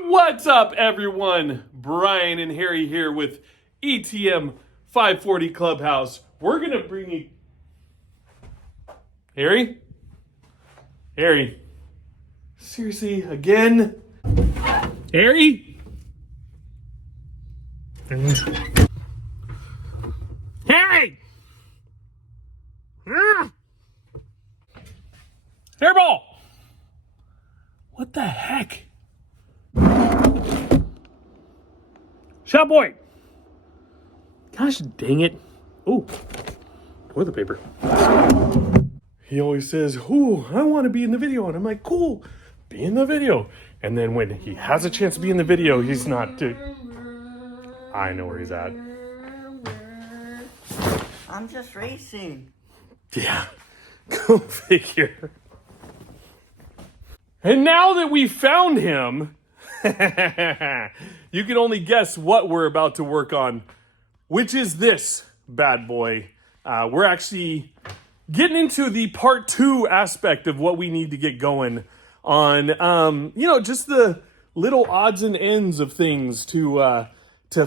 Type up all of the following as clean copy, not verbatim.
What's up, everyone? Brian and Harry here with ETM 540 Clubhouse. We're gonna bring you... Harry? Harry? Seriously, again? Harry? Harry! Hairball! What the heck? Shot boy! Gosh dang it. Ooh, toilet paper. He always says, ooh, I want to be in the video. And I'm like, cool, be in the video. And then when he has a chance to be in the video, he's not. I know where he's at. I'm just racing. Yeah, go figure. And now that we found him, you can only guess what we're about to work on, which is this bad boy. We're actually getting into the part 2 aspect of what we need to get going on, just the little odds and ends of things to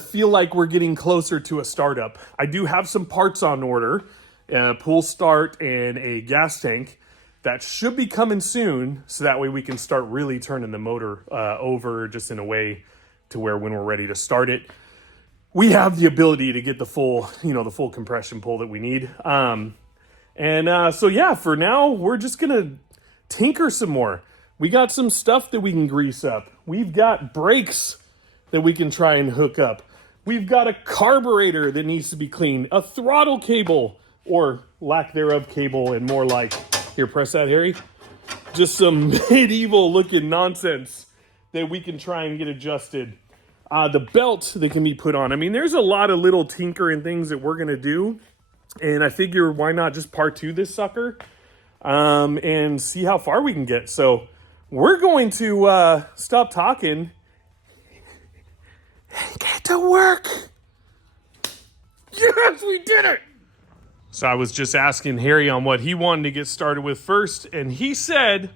feel like we're getting closer to a startup. I do have some parts on order, a pull start and a gas tank. That should be coming soon, so that way we can start really turning the motor over just in a way to where when we're ready to start it, we have the ability to get the full compression pull that we need. So yeah, for now, we're just gonna tinker some more. We got some stuff that we can grease up. We've got brakes that we can try and hook up. We've got a carburetor that needs to be cleaned, a throttle cable, or lack thereof cable, and more like... Here, press that, Harry. Just some medieval looking nonsense that we can try and get adjusted. The belt that can be put on. I mean, there's a lot of little tinkering things that we're going to do. And I figure why not just part 2 this sucker and see how far we can get. So we're going to stop talking and get to work. Yes, we did it. So I was just asking Harry on what he wanted to get started with first, and he said,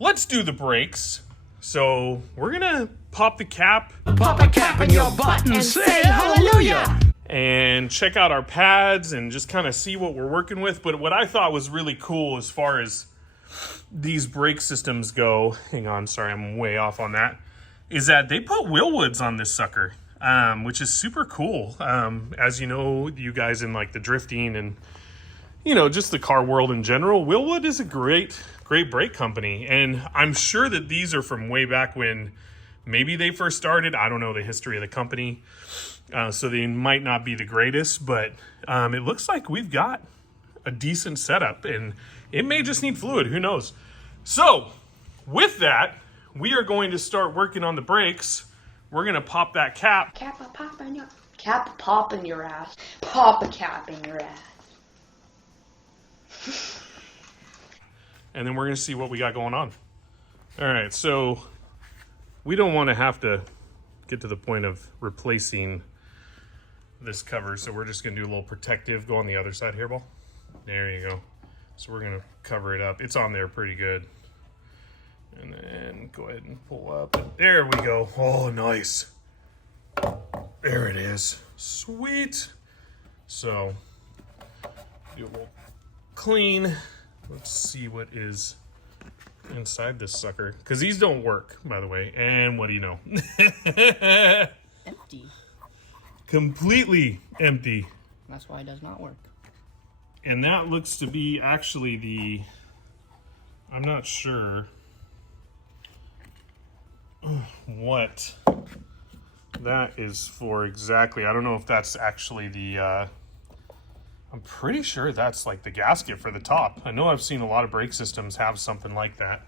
let's do the brakes. So we're gonna pop the cap. Pop a cap in your butt and say hallelujah. And check out our pads and just kind of see what we're working with. But what I thought was really cool as far as these brake systems go, hang on, sorry, I'm way off on that, is that they put Willwoods on this sucker. Which is super cool. As you know, you guys in like the drifting and, just the car world in general, Willwood is a great brake company. And I'm sure that these are from way back when maybe they first started. I don't know the history of the company. So they might not be the greatest, but it looks like we've got a decent setup and it may just need fluid. Who knows? So with that, we are going to start working on the brakes. We're going to pop that cap. Cap pop in your ass. Pop a cap in your ass. And then we're going to see what we got going on. All right, so we don't want to have to get to the point of replacing this cover, so we're just going to do a little protective. Go on the other side, Hairball. There you go. So we're going to cover it up. It's on there pretty good. And then go ahead and pull up. There we go. Oh, nice. There it is. Sweet. So, do a little clean. Let's see what is inside this sucker. Because these don't work, by the way. And what do you know? Empty. Completely empty. That's why it does not work. And that looks to be actually the... I'm not sure... what that is for exactly. I don't know if that's actually the I'm pretty sure that's like the gasket for the top. I know I've seen a lot of brake systems have something like that,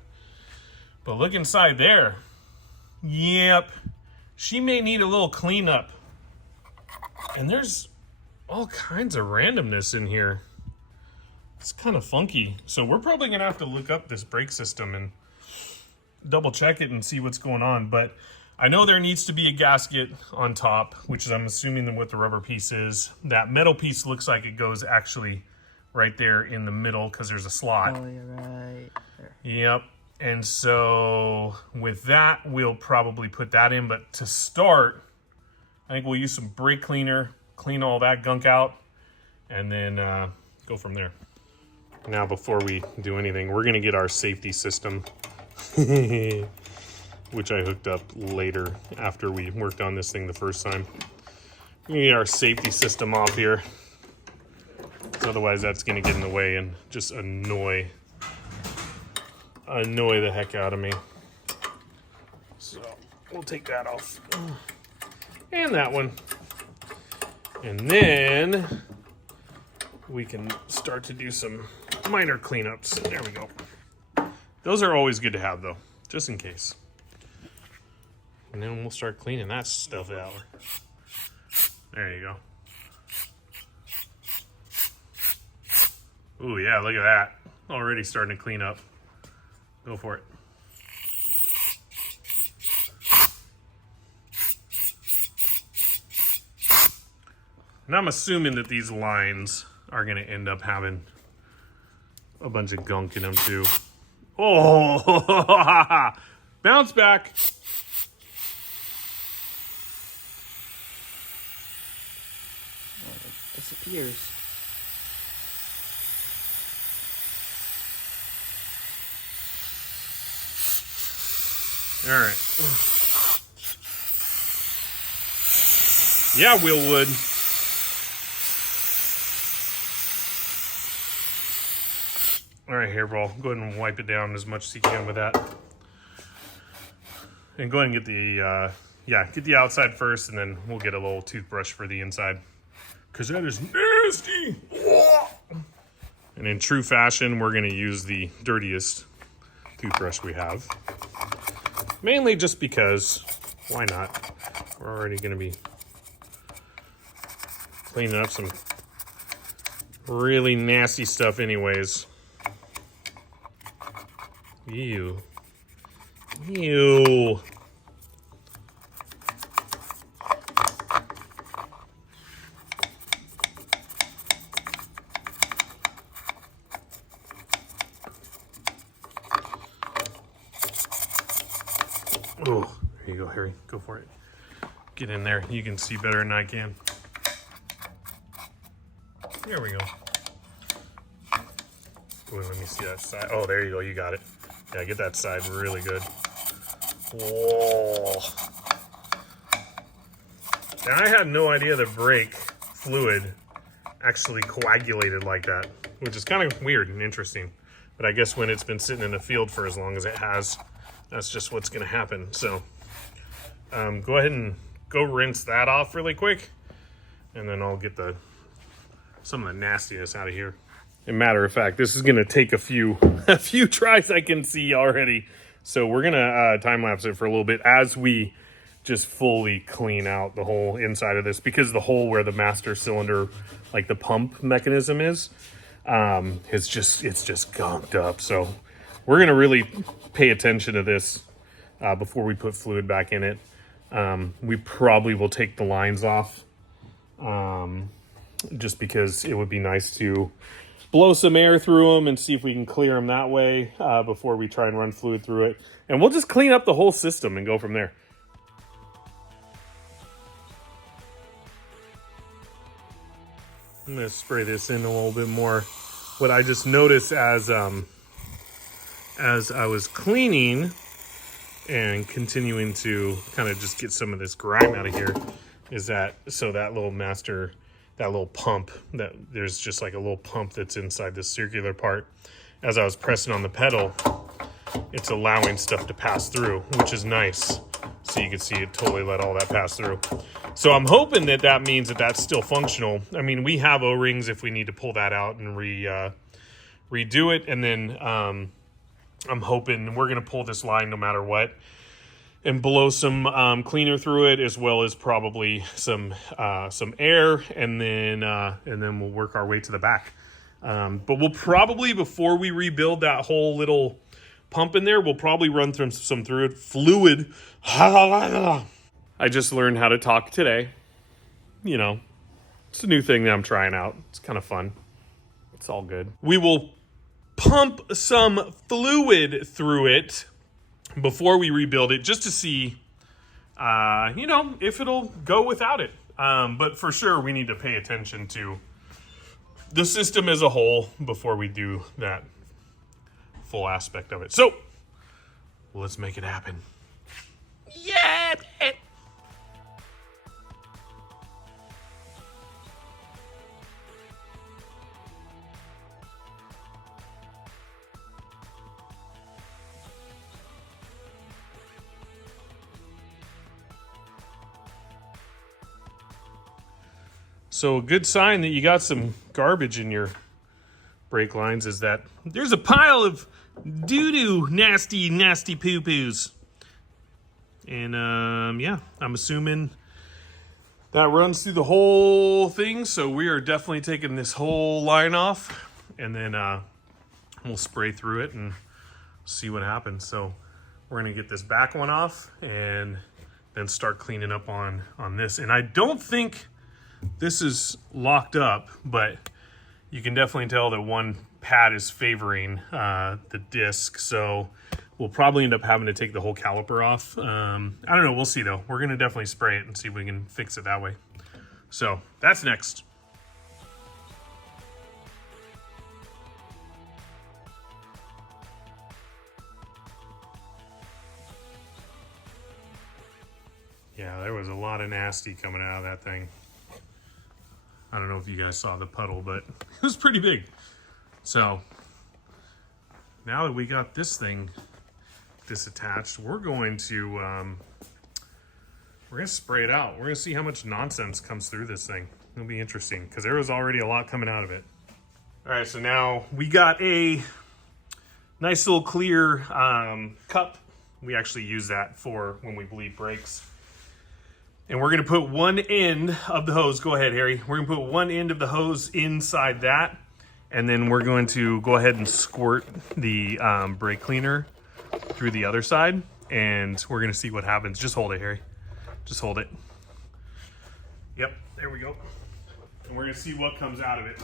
but look inside there. Yep, she may need a little cleanup. And there's all kinds of randomness in here. It's kind of funky. So we're probably gonna have to look up this brake system and double check it and see what's going on. But I know there needs to be a gasket on top, which is, I'm assuming, what the rubber piece is. That metal piece looks like it goes actually right there in the middle because there's a slot. Oh, you're right there. Yep. And so with that, we'll probably put that in. But to start, I think we'll use some brake cleaner, clean all that gunk out, and then go from there. Now, before we do anything, we're going to get our safety system, which I hooked up later after we worked on this thing the first time. We're going to get our safety system off here. Otherwise, that's going to get in the way and just annoy the heck out of me. So we'll take that off. And that one. And then we can start to do some minor cleanups. There we go. Those are always good to have, though, just in case. And then we'll start cleaning that stuff out. There you go. Ooh, yeah, look at that. Already starting to clean up. Go for it. And I'm assuming that these lines are going to end up having a bunch of gunk in them too. Oh, bounce back. Oh, it disappears. All right. Yeah, Willwood. All right, hairball. Go ahead and wipe it down as much as you can with that. And go ahead and get the, get the outside first, and then we'll get a little toothbrush for the inside. Because that is nasty. And in true fashion, we're going to use the dirtiest toothbrush we have. Mainly just because, why not? We're already going to be cleaning up some really nasty stuff anyways. Ew. Ew. Oh, there you go, Harry. Go for it. Get in there. You can see better than I can. There we go. Ooh, let me see that side. Oh, there you go. You got it. Yeah, get that side really good. Whoa. Now, I had no idea the brake fluid actually coagulated like that, which is kind of weird and interesting. But I guess when it's been sitting in the field for as long as it has, that's just what's going to happen. So go ahead and go rinse that off really quick, and then I'll get some of the nastiness out of here. As a matter of fact, this is going to take a few tries, I can see already. So we're going to time lapse it for a little bit as we just fully clean out the whole inside of this, because the hole where the master cylinder, like the pump mechanism is, it's just gunked up. So we're going to really pay attention to this before we put fluid back in it. We probably will take the lines off just because it would be nice to blow some air through them and see if we can clear them that way before we try and run fluid through it. And we'll just clean up the whole system and go from there. I'm going to spray this in a little bit more. What I just noticed as I was cleaning and continuing to kind of just get some of this grime out of here is that, so that little master, that little pump, that there's just like a little pump that's inside this circular part. As I was pressing on the pedal, it's allowing stuff to pass through, which is nice. So you can see it totally let all that pass through. So I'm hoping that that means that that's still functional. I mean, we have O-rings if we need to pull that out and redo it. And then I'm hoping we're going to pull this line no matter what and blow some cleaner through it, as well as probably some air, and then we'll work our way to the back. But we'll probably, before we rebuild that whole little pump in there, we'll probably run through some fluid. I just learned how to talk today. You know, it's a new thing that I'm trying out. It's kind of fun. It's all good. We will pump some fluid through it before we rebuild it, just to see, you know, if it'll go without it. But for sure, we need to pay attention to the system as a whole before we do that full aspect of it. So let's make it happen. Yeah. So a good sign that you got some garbage in your brake lines is that there's a pile of doo-doo, nasty poo-poos. And yeah, I'm assuming that runs through the whole thing. So we are definitely taking this whole line off, and then we'll spray through it and see what happens. So we're gonna get this back one off and then start cleaning up on this. And I don't think this is locked up, but you can definitely tell that one pad is favoring the disc. So we'll probably end up having to take the whole caliper off. I don't know. We'll see, though. We're going to definitely spray it and see if we can fix it that way. So that's next. Yeah, there was a lot of nasty coming out of that thing. I don't know if you guys saw the puddle, but it was pretty big. So now that we got this thing disattached, we're going to spray it out. We're going to see how much nonsense comes through this thing. It'll be interesting because there was already a lot coming out of it. All right, so now we got a nice little clear cup. We actually use that for when we bleed brakes. And we're going to put one end of the hose. Go ahead, Harry. We're going to put one end of the hose inside that. And then we're going to go ahead and squirt the brake cleaner through the other side. And we're going to see what happens. Just hold it, Harry. Just hold it. Yep, there we go. And we're going to see what comes out of it.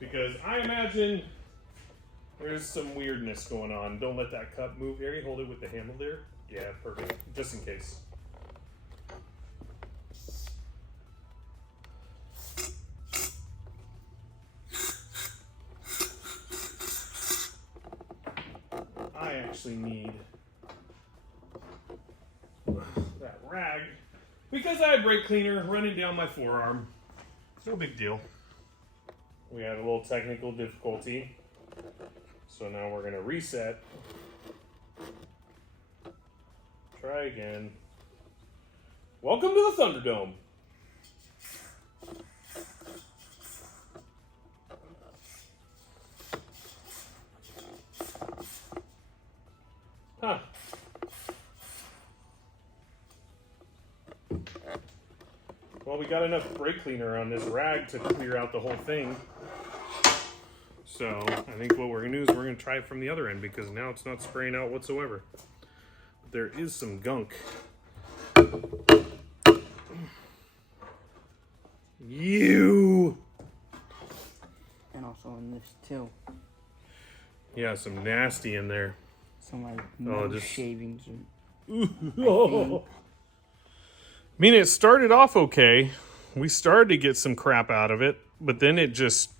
Because I imagine there's some weirdness going on. Don't let that cup move, Harry. Hold it with the handle there. Yeah, perfect. Just in case. I actually need that rag because I had brake cleaner running down my forearm. It's no big deal. We had a little technical difficulty. So now we're going to reset. Try again. Welcome to the Thunderdome. Huh. Well, we got enough brake cleaner on this rag to clear out the whole thing. So I think what we're going to do is we're going to try it from the other end because now it's not spraying out whatsoever. But there is some gunk. You! And also in this too. Yeah, some nasty in there. Some like metal shavings. I mean, it started off okay. We started to get some crap out of it, but then it just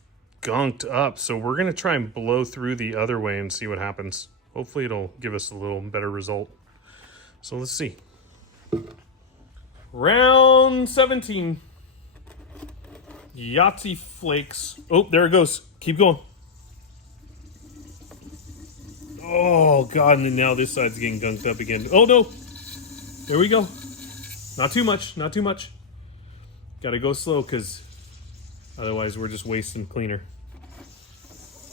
gunked up. So we're going to try and blow through the other way and see what happens. Hopefully it'll give us a little better result. So let's see. Round 17. Yahtzee flakes. Oh, there it goes. Keep going. Oh, God, and then now this side's getting gunked up again. Oh, no. There we go. Not too much. Not too much. Gotta go slow, because otherwise we're just wasting cleaner.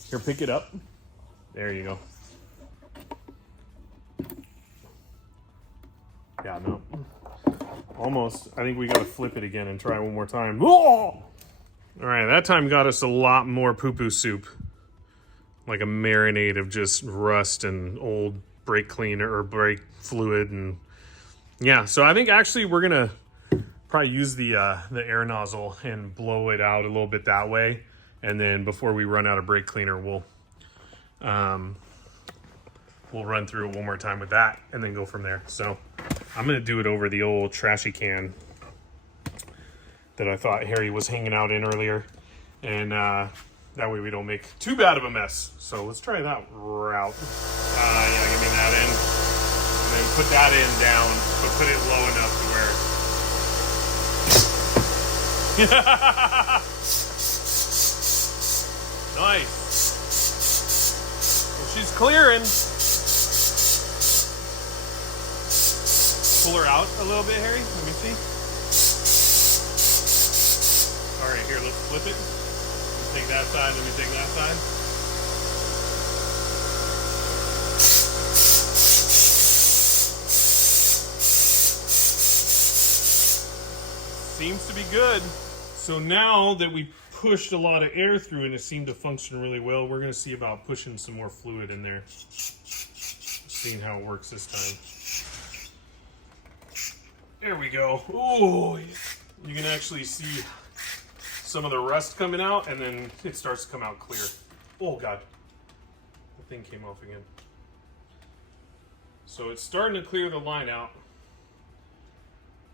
Here, pick it up. There you go. Yeah, no. Almost. I think we gotta flip it again and try one more time. Oh! All right, that time got us a lot more poo-poo soup. Like a marinade of just rust and old brake cleaner or brake fluid. And yeah, so I think actually we're gonna probably use the air nozzle and blow it out a little bit that way. And then before we run out of brake cleaner, we'll run through it one more time with that and then go from there. So I'm gonna do it over the old trashy can that I thought Harry was hanging out in earlier. And that way we don't make too bad of a mess. So let's try that route. Yeah, give me that in. And then put that in down, but put it low enough to where... Nice. Well, she's clearing. Pull her out a little bit, Harry. Let me see. All right, here, let's flip it. Let's take that side, let me take that side. Seems to be good. So now that we pushed a lot of air through and it seemed to function really well, we're gonna see about pushing some more fluid in there. Seeing how it works this time. There we go. Ooh, you can actually see some of the rust coming out, and then it starts to come out clear. Oh God, the thing came off again. So it's starting to clear the line out,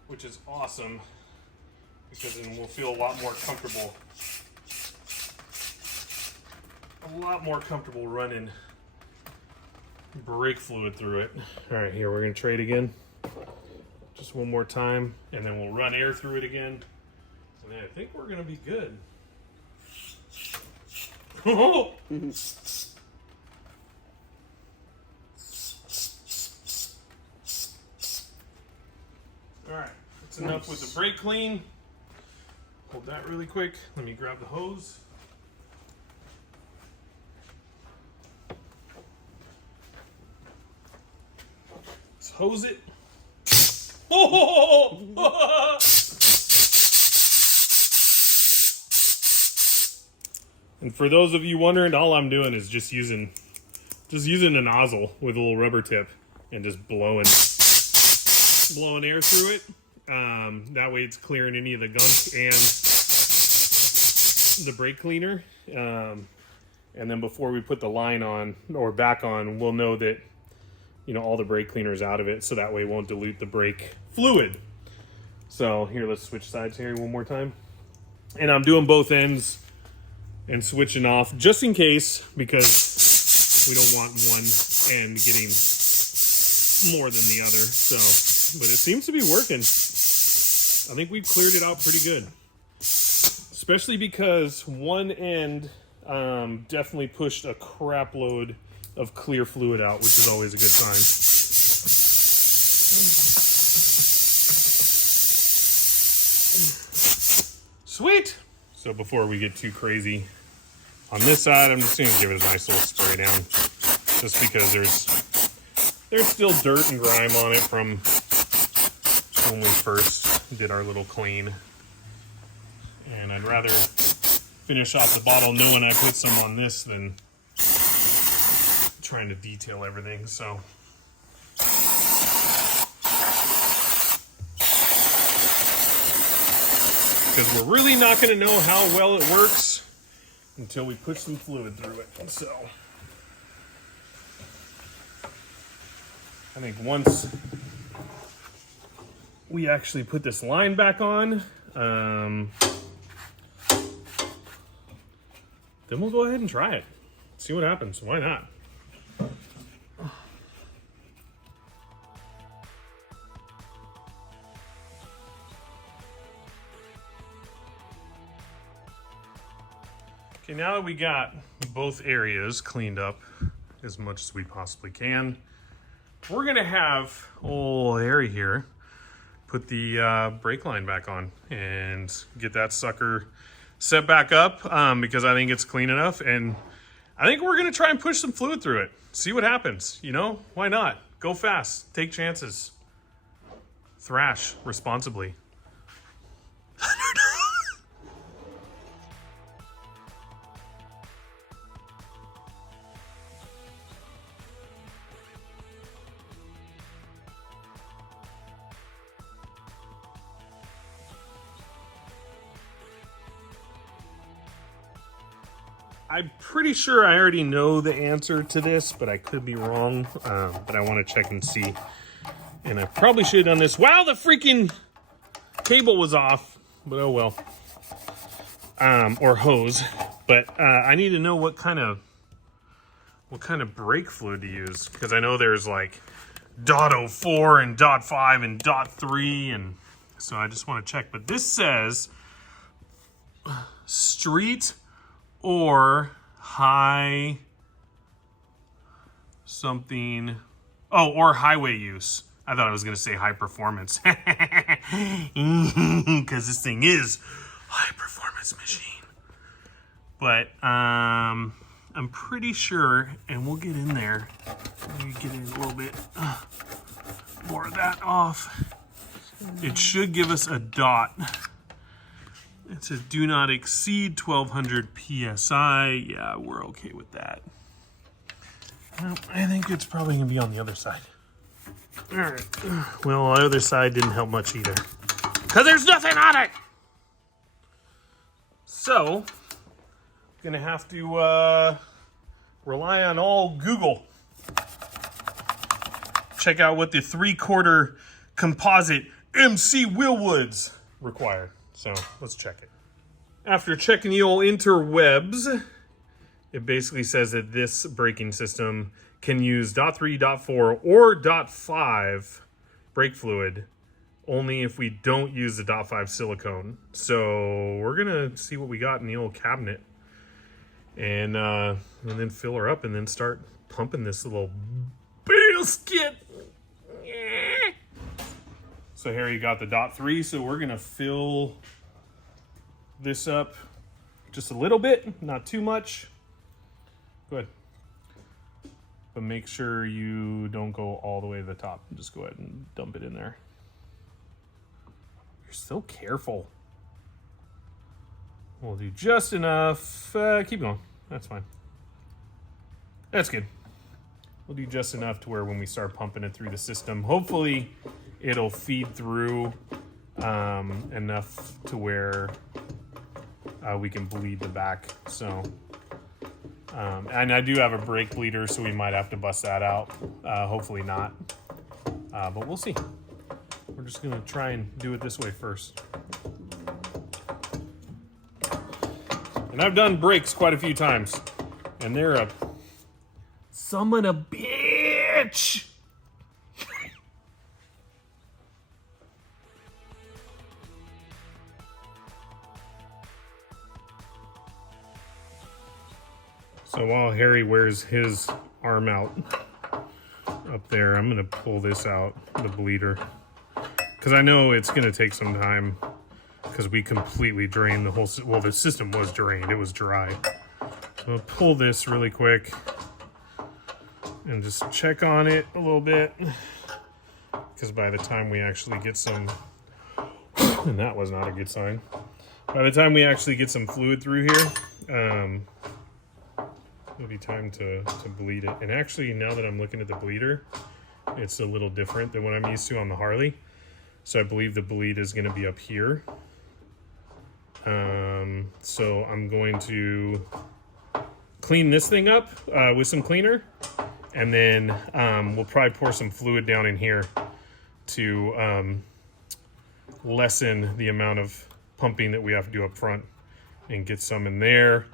which is awesome, because then we'll feel a lot more comfortable. A lot more comfortable running brake fluid through it. All right, here, we're gonna trade again. Just one more time, and then we'll run air through it again. And then I think we're gonna be good. Oh! Alright, that's enough with the brake clean. Hold that really quick. Let me grab the hose. Let's hose it. Oh! And for those of you wondering, all I'm doing is just using a nozzle with a little rubber tip and just blowing air through it. That way it's clearing any of the gunk and the brake cleaner. And then before we put the line on or back on, we'll know that, you know, all the brake cleaner is out of it, so that way it won't dilute the brake fluid. So here, let's switch sides here one more time. And I'm doing both ends and switching off just in case, because we don't want one end getting more than the other. So, but it seems to be working. I think we've cleared it out pretty good, especially because one end definitely pushed a crap load of clear fluid out, which is always a good sign. Sweet. So before we get too crazy on this side, I'm just gonna give it a nice little spray down, just because there's still dirt and grime on it from when we first did our little clean. And I'd rather finish off the bottle knowing I put some on this than trying to detail everything. So because we're really not going to know how well it works until we push some fluid through it. So I think once we actually put this line back on, then we'll go ahead and try it. See what happens. Why not? Okay, now that we got both areas cleaned up as much as we possibly can, we're gonna have old Harry here put the brake line back on and get that sucker set back up, because I think it's clean enough, and I think we're gonna try and push some fluid through it. See what happens, you know? Why not? Go fast, take chances. Thrash responsibly. pretty sure I already know the answer to this, but I could be wrong. But I want to check and see. And I probably should have done this while the freaking cable was off, but oh well. Or hose. But I need to know what kind of brake fluid to use, because I know there's like .04 and .5 and .3, and so I just want to check. But this says street or high something. Oh, or highway use. I thought I was going to say high performance. Because this thing is high performance machine. But I'm pretty sure, and we'll get in there. Let me get in a little bit more of that off. It should give us a dot. It says do not exceed 1200 PSI. Yeah, we're okay with that. I think it's probably going to be on the other side. All right. Well, the other side didn't help much either, because there's nothing on it. So, gonna have to rely on all Google. Check out what the 3/4 composite MC Wheelwoods require. So let's check it. After checking the old interwebs, it basically says that this braking system can use .3, .4, or .5 brake fluid only if we don't use the .5 silicone. So we're gonna see what we got in the old cabinet, and then fill her up and then start pumping this little biscuit. So here you got the .3, so we're gonna fill this up just a little bit, not too much. Go ahead. But make sure you don't go all the way to the top. Just go ahead and dump it in there. You're so careful. We'll do just enough. Keep going. That's fine. That's good. We'll do just enough to where when we start pumping it through the system, hopefully it'll feed through enough to where we can bleed the back. So, and I do have a brake bleeder, so we might have to bust that out. Hopefully not. But we'll see. We're just gonna try and do it this way first. And I've done brakes quite a few times, and they're a son of a bitch. So while Harry wears his arm out up there, I'm gonna pull this out, the bleeder, because I know it's gonna take some time, because we completely drained the whole, well, the system was drained, it was dry. So I'll pull this really quick and just check on it a little bit, because by the time we actually get some, and that was not a good sign, by the time we actually get some fluid through here, it'll be time to bleed it. And actually, now that I'm looking at the bleeder, it's a little different than what I'm used to on the Harley. So I believe the bleed is going to be up here. So I'm going to clean this thing up with some cleaner, and then we'll probably pour some fluid down in here to lessen the amount of pumping that we have to do up front, and get some in there.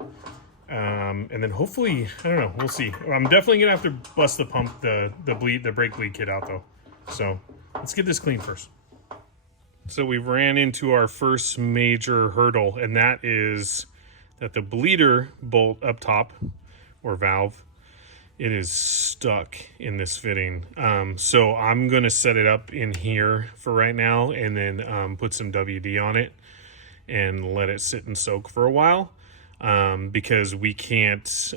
And then hopefully, I don't know, we'll see. I'm definitely gonna have to bust the brake bleed kit out though. So let's get this clean first. So we ran into our first major hurdle, and that is that the bleeder bolt up top, or valve, it is stuck in this fitting. So I'm gonna set it up in here for right now, and then put some WD on it and let it sit and soak for a while. Because we can't,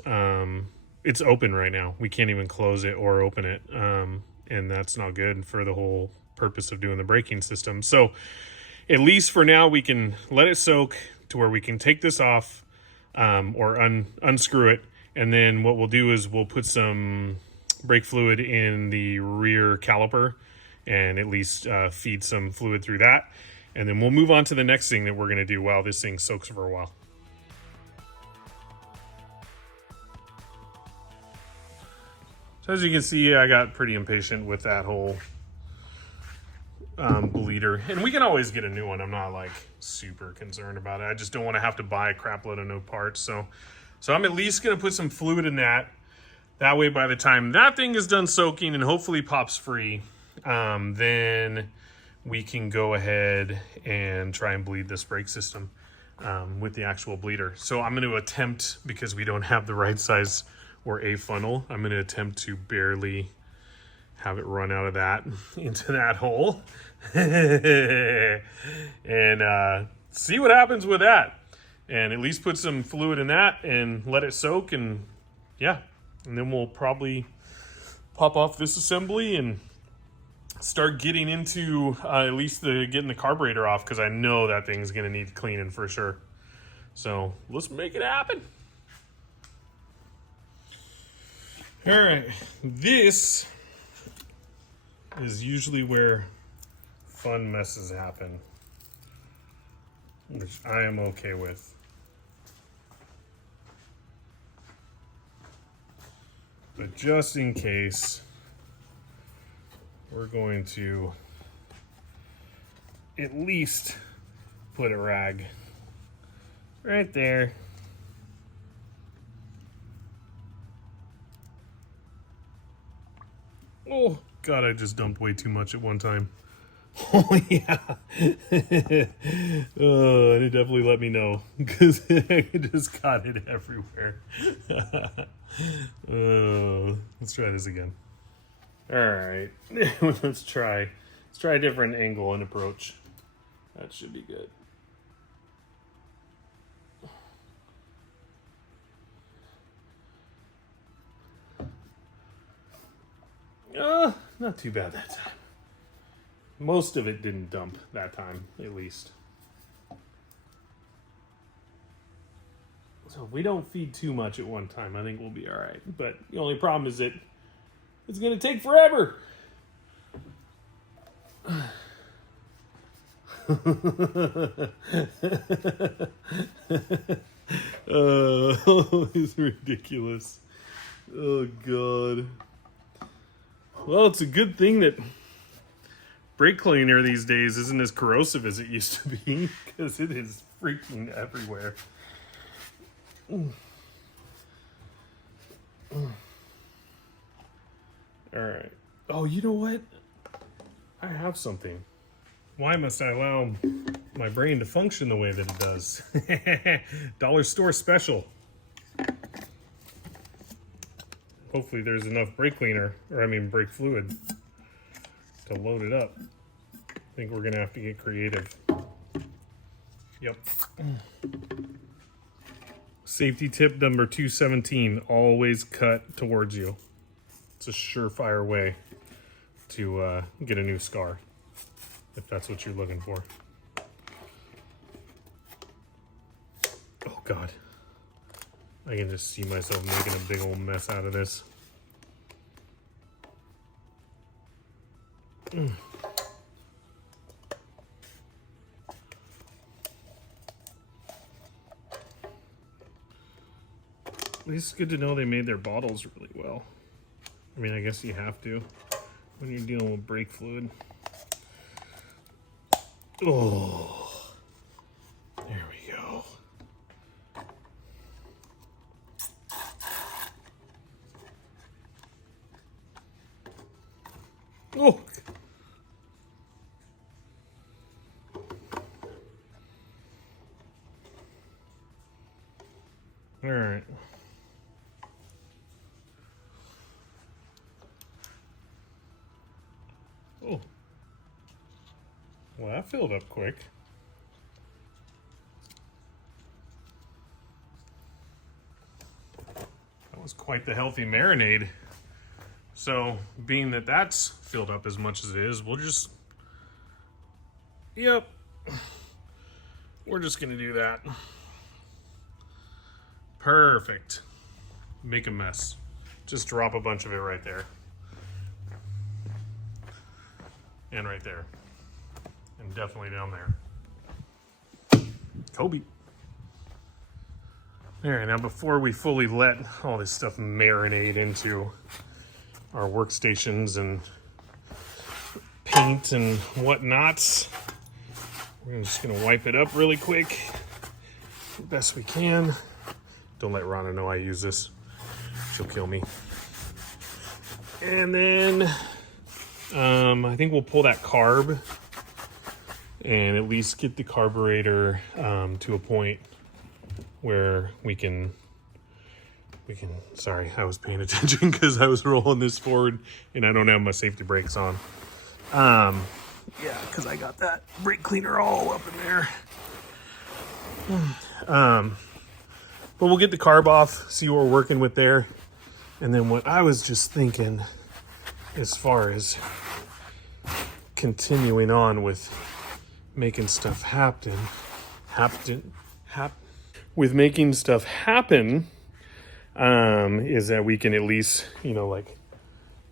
it's open right now. We can't even close it or open it. And that's not good for the whole purpose of doing the braking system. So at least for now, we can let it soak to where we can take this off, or unscrew it. And then what we'll do is we'll put some brake fluid in the rear caliper and at least feed some fluid through that. And then we'll move on to the next thing that we're going to do while this thing soaks for a while. So as you can see, I got pretty impatient with that whole bleeder. And we can always get a new one. I'm not like super concerned about it. I just don't want to have to buy a crap load of new parts. So I'm at least going to put some fluid in that. That way, by the time that thing is done soaking and hopefully pops free, then we can go ahead and try and bleed this brake system with the actual bleeder. So I'm going to attempt, because we don't have the right size or a funnel, I'm going to attempt to barely have it run out of that into that hole and see what happens with that. And at least put some fluid in that and let it soak, and yeah. And then we'll probably pop off this assembly and start getting into at least getting the carburetor off, because I know that thing's going to need cleaning for sure. So let's make it happen. All right, this is usually where fun messes happen, which I am okay with. But just in case, we're going to at least put a rag right there. Oh, God, I just dumped way too much at one time. Oh, yeah. Oh, and it definitely let me know, because I just got it everywhere. Let's try this again. All right, let's try a different angle and approach. That should be good. Not too bad that time. Most of it didn't dump that time, at least. So if we don't feed too much at one time, I think we'll be all right. But the only problem is that it's going to take forever. Oh, it's ridiculous. Oh, God. Well, it's a good thing that brake cleaner these days isn't as corrosive as it used to be, because it is freaking everywhere. All right. Oh, you know what? I have something. Why must I allow my brain to function the way that it does? Dollar store special. Hopefully there's enough brake cleaner, brake fluid to load it up. I think we're gonna have to get creative. Yep. Safety tip number 217, always cut towards you. It's a surefire way to get a new scar, if that's what you're looking for. Oh, God. I can just see myself making a big old mess out of this. At least it's good to know they made their bottles really well. I mean, I guess you have to when you're dealing with brake fluid. Oh, there we go. Oh. All right. Oh. Well, that filled up quick. That was quite the healthy marinade. So, being that that's filled up as much as it is, we'll just... Yep. We're just going to do that. Perfect. Make a mess. Just drop a bunch of it right there. And right there. And definitely down there. Kobe. All right, now before we fully let all this stuff marinate into our workstations and paint and whatnots. We're just gonna wipe it up really quick, the best we can. Don't let Rana know I use this. She'll kill me. And then I think we'll pull that carb and at least get the carburetor to a point where we can, sorry, I was paying attention because I was rolling this forward and I don't have my safety brakes on. Yeah, because I got that brake cleaner all up in there. But we'll get the carb off, see what we're working with there. And then what I was just thinking, as far as continuing on with making stuff happen, is that we can at least, you know, like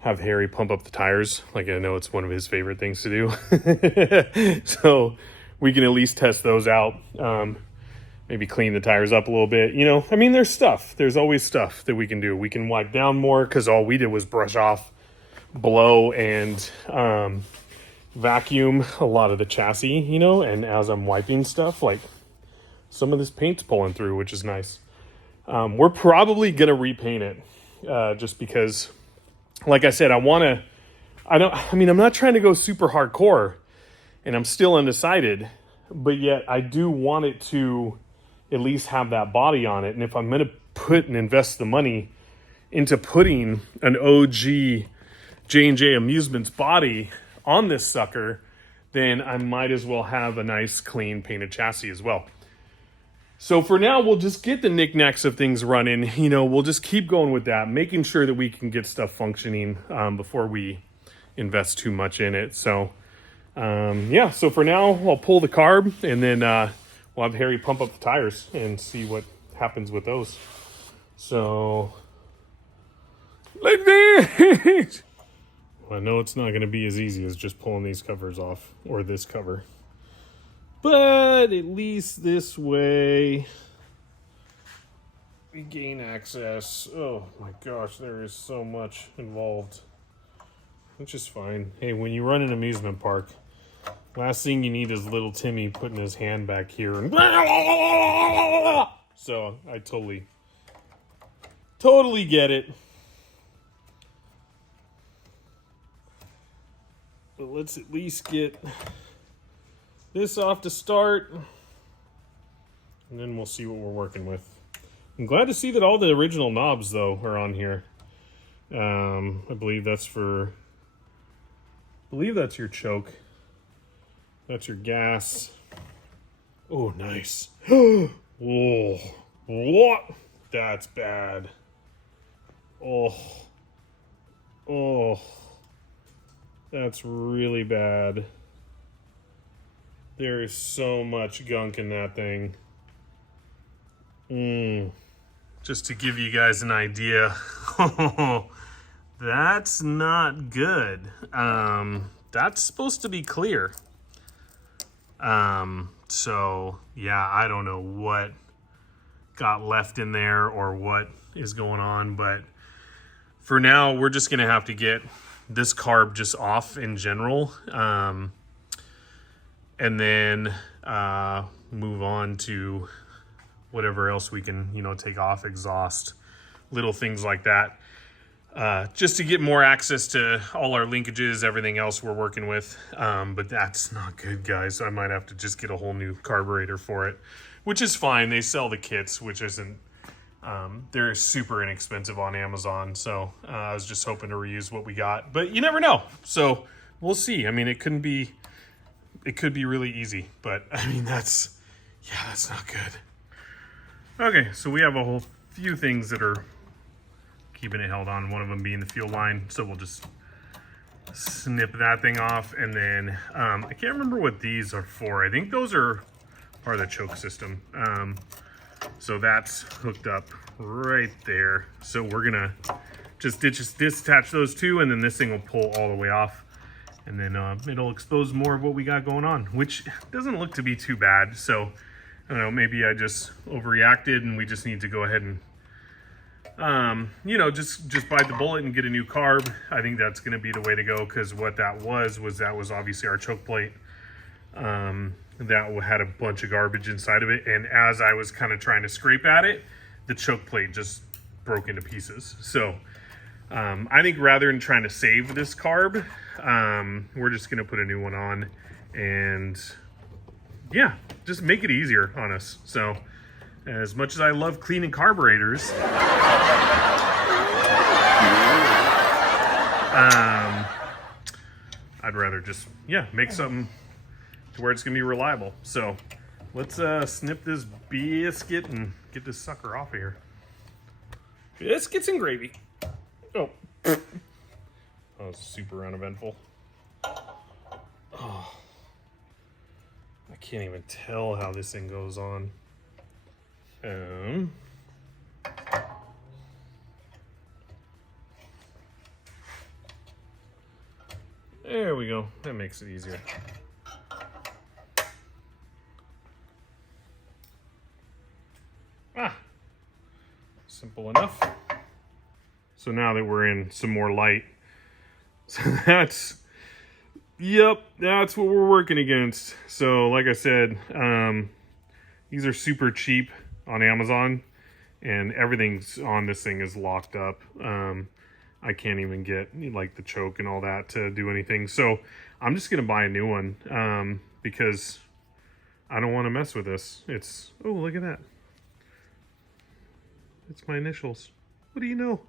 have Harry pump up the tires. Like, I know it's one of his favorite things to do. So we can at least test those out. Maybe clean the tires up a little bit. You know, I mean, there's always stuff that we can do. We can wipe down more because all we did was brush off, blow, and vacuum a lot of the chassis, you know, and as I'm wiping stuff, like some of this paint's pulling through, which is nice. We're probably going to repaint it just because, like I said, I'm not trying to go super hardcore and I'm still undecided, but yet I do want it to at least have that body on it. And if I'm going to put and invest the money into putting an OG J&J Amusements body on this sucker, then I might as well have a nice clean painted chassis as well. So for now, we'll just get the knickknacks of things running. You know, we'll just keep going with that, making sure that we can get stuff functioning before we invest too much in it. So yeah, so for now, I'll pull the carb and then we'll have Harry pump up the tires and see what happens with those. So let's do it. Well, I know it's not going to be as easy as just pulling these covers off, or this cover. But at least this way we gain access. Oh my gosh, there is so much involved. Which is fine. Hey, when you run an amusement park, last thing you need is little Timmy putting his hand back here and so I totally get it. But let's at least get this off to start, and then we'll see what we're working with. I'm glad to see that all the original knobs, though, are on here. I believe that's your choke. That's your gas. Oh, nice. Oh, what? That's bad. Oh, that's really bad. There is so much gunk in that thing. Just to give you guys an idea, that's not good. That's supposed to be clear. So yeah, I don't know what got left in there or what is going on, but for now, we're just gonna have to get this carb just off in general. And then move on to whatever else we can, you know, take off, exhaust, little things like that. Just to get more access to all our linkages, everything else we're working with. But that's not good, guys. I might have to just get a whole new carburetor for it, which is fine. They sell the kits, which isn't, they're super inexpensive on Amazon. So I was just hoping to reuse what we got, but you never know. So we'll see. I mean, it could be really easy, but I mean, that's not good. Okay, so we have a whole few things that are keeping it held on, one of them being the fuel line, so we'll just snip that thing off. And then I can't remember what these are for. I think those are part of the choke system. So that's hooked up right there. So we're gonna just disattach those two, and then this thing will pull all the way off. And then it'll expose more of what we got going on, which doesn't look to be too bad. So, I don't know, maybe I just overreacted and we just need to go ahead and you know, just bite the bullet and get a new carb. I think that's going to be the way to go, because what that was obviously our choke plate. That had a bunch of garbage inside of it, and as I was kind of trying to scrape at it, the choke plate just broke into pieces. So I think rather than trying to save this carb, we're just going to put a new one on and yeah, just make it easier on us. So as much as I love cleaning carburetors, I'd rather just, make something to where it's gonna be reliable. So let's snip this biscuit and get this sucker off of here. Biscuits and gravy. Oh, that was super uneventful. Oh, I can't even tell how this thing goes on. There we go. That makes it easier. Simple enough. So now that we're in some more light, so that's what we're working against. So like I said, these are super cheap on Amazon, and everything's on this thing is locked up. I can't even get like the choke and all that to do anything. So I'm just gonna buy a new one because I don't want to mess with this. It's, oh, look at that. It's my initials. What do you know?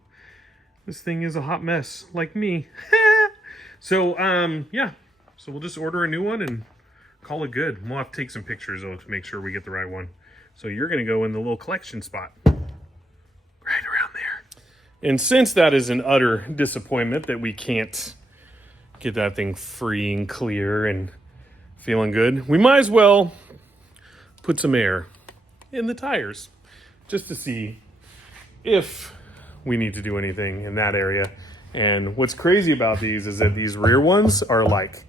This thing is a hot mess, like me. So, so we'll just order a new one and call it good. We'll have to take some pictures though to make sure we get the right one. So you're gonna go in the little collection spot right around there. And since that is an utter disappointment that we can't get that thing free and clear and feeling good, we might as well put some air in the tires just to see if we need to do anything in that area. And what's crazy about these is that these rear ones are like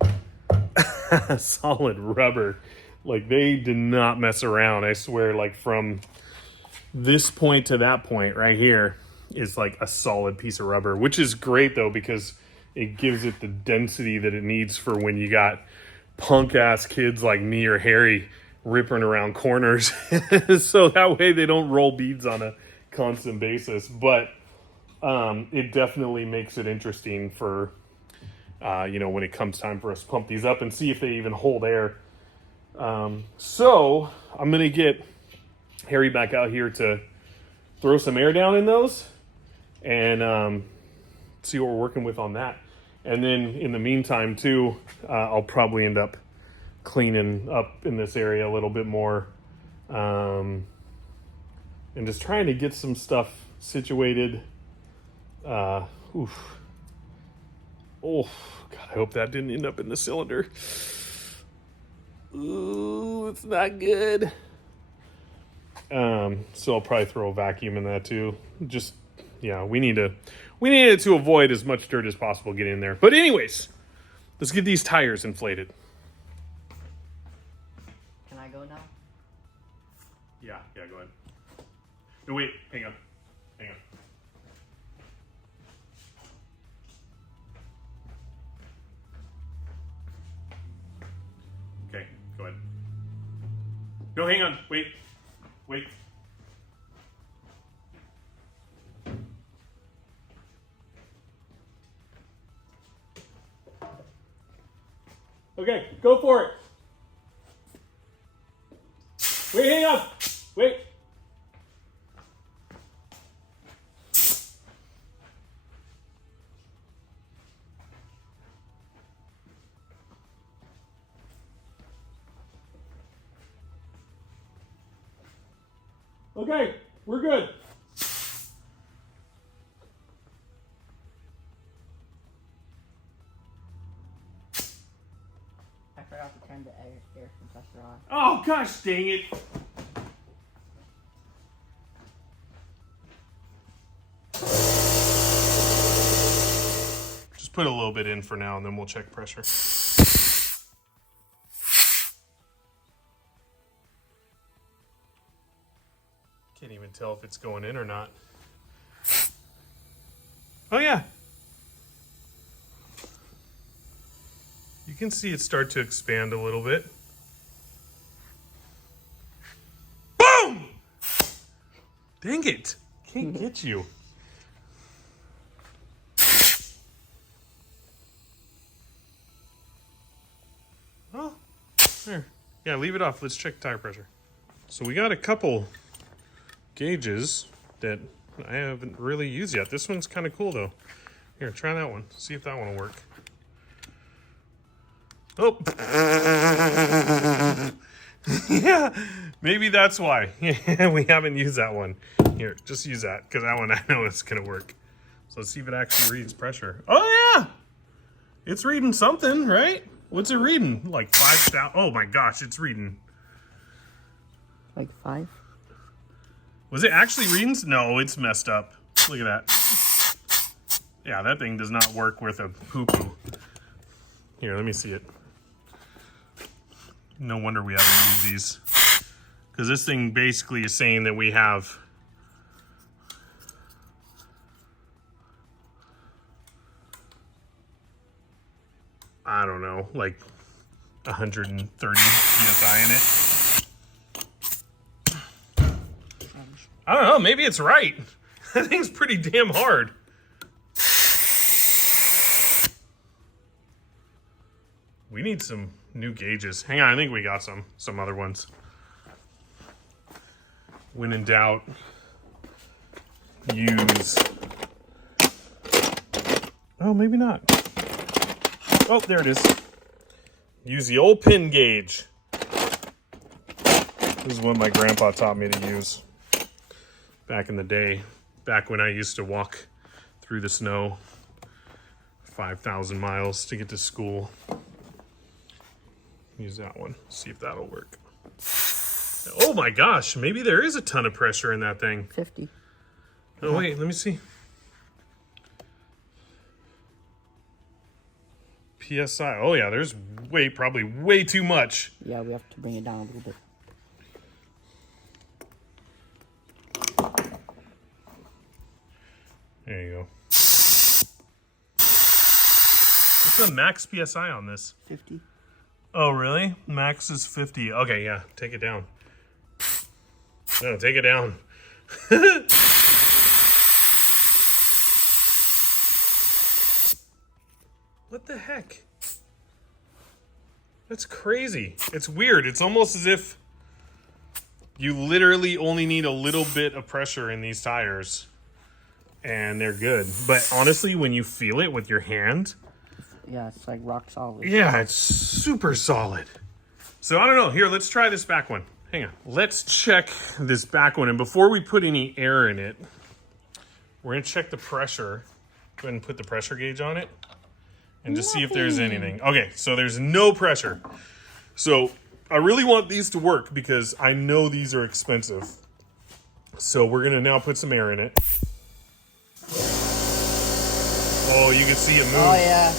solid rubber. Like they did not mess around. I swear, like from this point to that point right here is like a solid piece of rubber, which is great though, because it gives it the density that it needs for when you got punk ass kids like me or Harry ripping around corners. So that way they don't roll beads on a constant basis. But it definitely makes it interesting for when it comes time for us to pump these up and see if they even hold air. So I'm gonna get Harry back out here to throw some air down in those and see what we're working with on that. And then in the meantime too, I'll probably end up cleaning up in this area a little bit more and just trying to get some stuff situated. Oh God, I hope that didn't end up in the cylinder. Ooh, it's not good. So I'll probably throw a vacuum in that too. Just, we needed to avoid as much dirt as possible getting in there. But anyways, let's get these tires inflated. Can I go now? Yeah, go ahead. No, wait, hang on. Okay, go ahead. No, hang on, wait. Okay, go for it. Wait, hang on. Wait. Okay, we're good. I forgot to turn the air compressor on. Oh, gosh dang it. Just put a little bit in for now and then we'll check pressure. Can't even tell if it's going in or not. Oh, yeah. You can see it start to expand a little bit. Boom! Dang it. Can't get you. Oh, there. Yeah, leave it off. Let's check tire pressure. So we got a couple gauges that I haven't really used yet. This one's kind of cool though. Here, try that one. See if that one will work. Oh. Yeah, maybe that's why. We haven't used that one. Here, just use that because that one I know it's going to work. So let's see if it actually reads pressure. Oh, yeah. It's reading something, right? What's it reading? Like 5,000. Oh, my gosh, it's reading. Like 5? Was it actually reading? No, it's messed up. Look at that. Yeah, that thing does not work with a poo-poo. Here, let me see it. No wonder we haven't used these. Because this thing basically is saying that we have I don't know, like 130 PSI in it. I don't know, maybe it's right. That thing's pretty damn hard. We need some new gauges. Hang on, I think we got some other ones. When in doubt, use. Oh, maybe not. Oh, there it is. Use the old pin gauge. This is what my grandpa taught me to use back in the day. Back when I used to walk through the snow 5,000 miles to get to school. Use that one. See if that'll work. Oh my gosh, maybe there is a ton of pressure in that thing. 50. Oh wait, let me see. PSI. Oh yeah, there's probably way too much. Yeah, we have to bring it down a little bit. There you go. What's the max PSI on this? 50. Oh, really? Max is 50. Okay, yeah, take it down. No, take it down. What the heck? That's crazy. It's weird. It's almost as if you literally only need a little bit of pressure in these tires and they're good. But honestly, when you feel it with your hand, yeah, it's like rock solid. yeah, it's super solid. So I don't know. Here, let's try this back one. Hang on. Let's check this back one. And before we put any air in it, we're going to check the pressure. Go ahead and put the pressure gauge on it and just see if there's anything. Okay, so there's no pressure. So I really want these to work because I know these are expensive. So we're going to now put some air in it. Oh, you can see it move. Oh, yeah.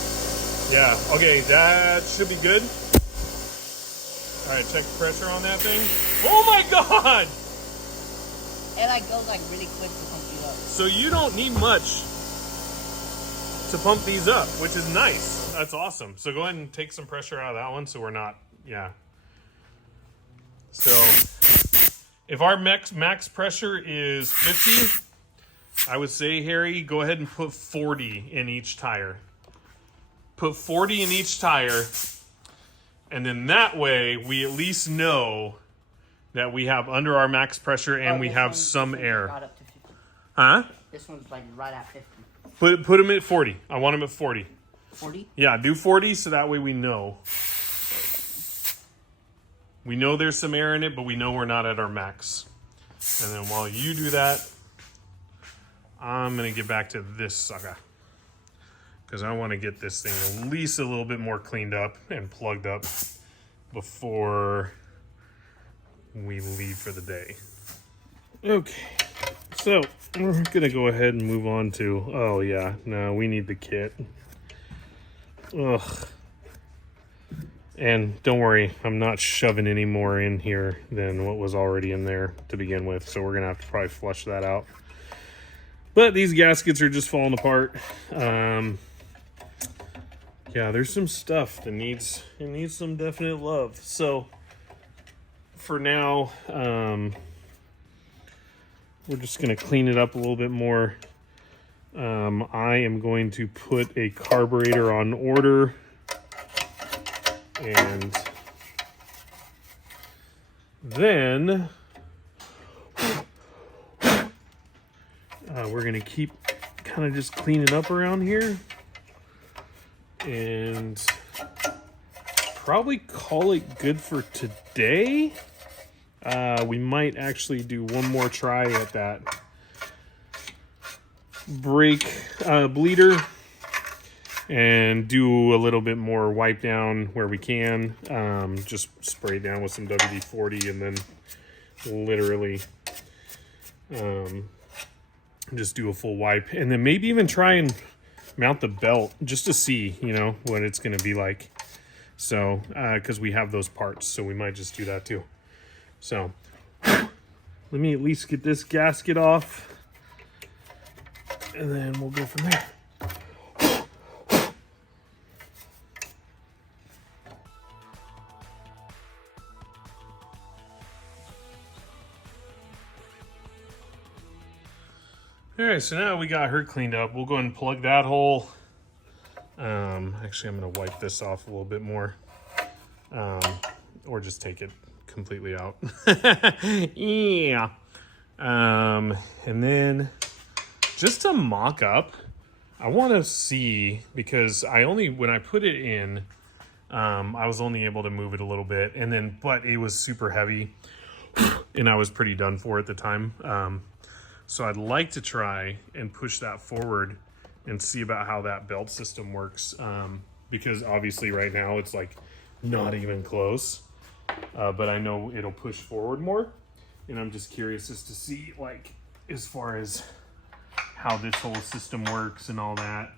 Yeah, okay, that should be good. All right, check the pressure on that thing. Oh my God! It like goes like really quick to pump you up. So you don't need much to pump these up, which is nice. That's awesome. So go ahead and take some pressure out of that one so we're not, yeah. So if our max pressure is 50, I would say, Harry, go ahead and put 40 in each tire. Put 40 in each tire, and then that way we at least know that we have under our max pressure and we have some air. Right up to 50. Huh? This one's like right at 50. Put them at 40. I want them at 40. 40? Yeah, do 40 so that way we know. We know there's some air in it, but we know we're not at our max. And then while you do that, I'm going to get back to this sucker. Because I want to get this thing at least a little bit more cleaned up and plugged up before we leave for the day. Okay, so we're going to go ahead and move on to, oh yeah, no, we need the kit. Ugh. And don't worry, I'm not shoving any more in here than what was already in there to begin with, so we're going to have to probably flush that out. But these gaskets are just falling apart. Yeah, there's some stuff that needs some definite love. So for now, we're just gonna clean it up a little bit more. I am going to put a carburetor on order, and then we're gonna keep kind of just cleaning up around here and probably call it good for today. We might actually do one more try at that brake bleeder and do a little bit more wipe down where we can. Just spray down with some WD-40 and then literally just do a full wipe, and then maybe even try and mount the belt just to see, you know, what it's going to be like. So, because we have those parts, so we might just do that too. So, let me at least get this gasket off, and then we'll go from there. All right, so now we got her cleaned up. We'll go ahead and plug that hole. Actually, I'm going to wipe this off a little bit more, or just take it completely out. Yeah. And then just to mock up, I want to see, because when I put it in, I was only able to move it a little bit, and then, but it was super heavy and I was pretty done for at the time. So I'd like to try and push that forward and see about how that belt system works. Because obviously right now it's like not even close, but I know it'll push forward more. And I'm just curious as to see, like, as far as how this whole system works and all that.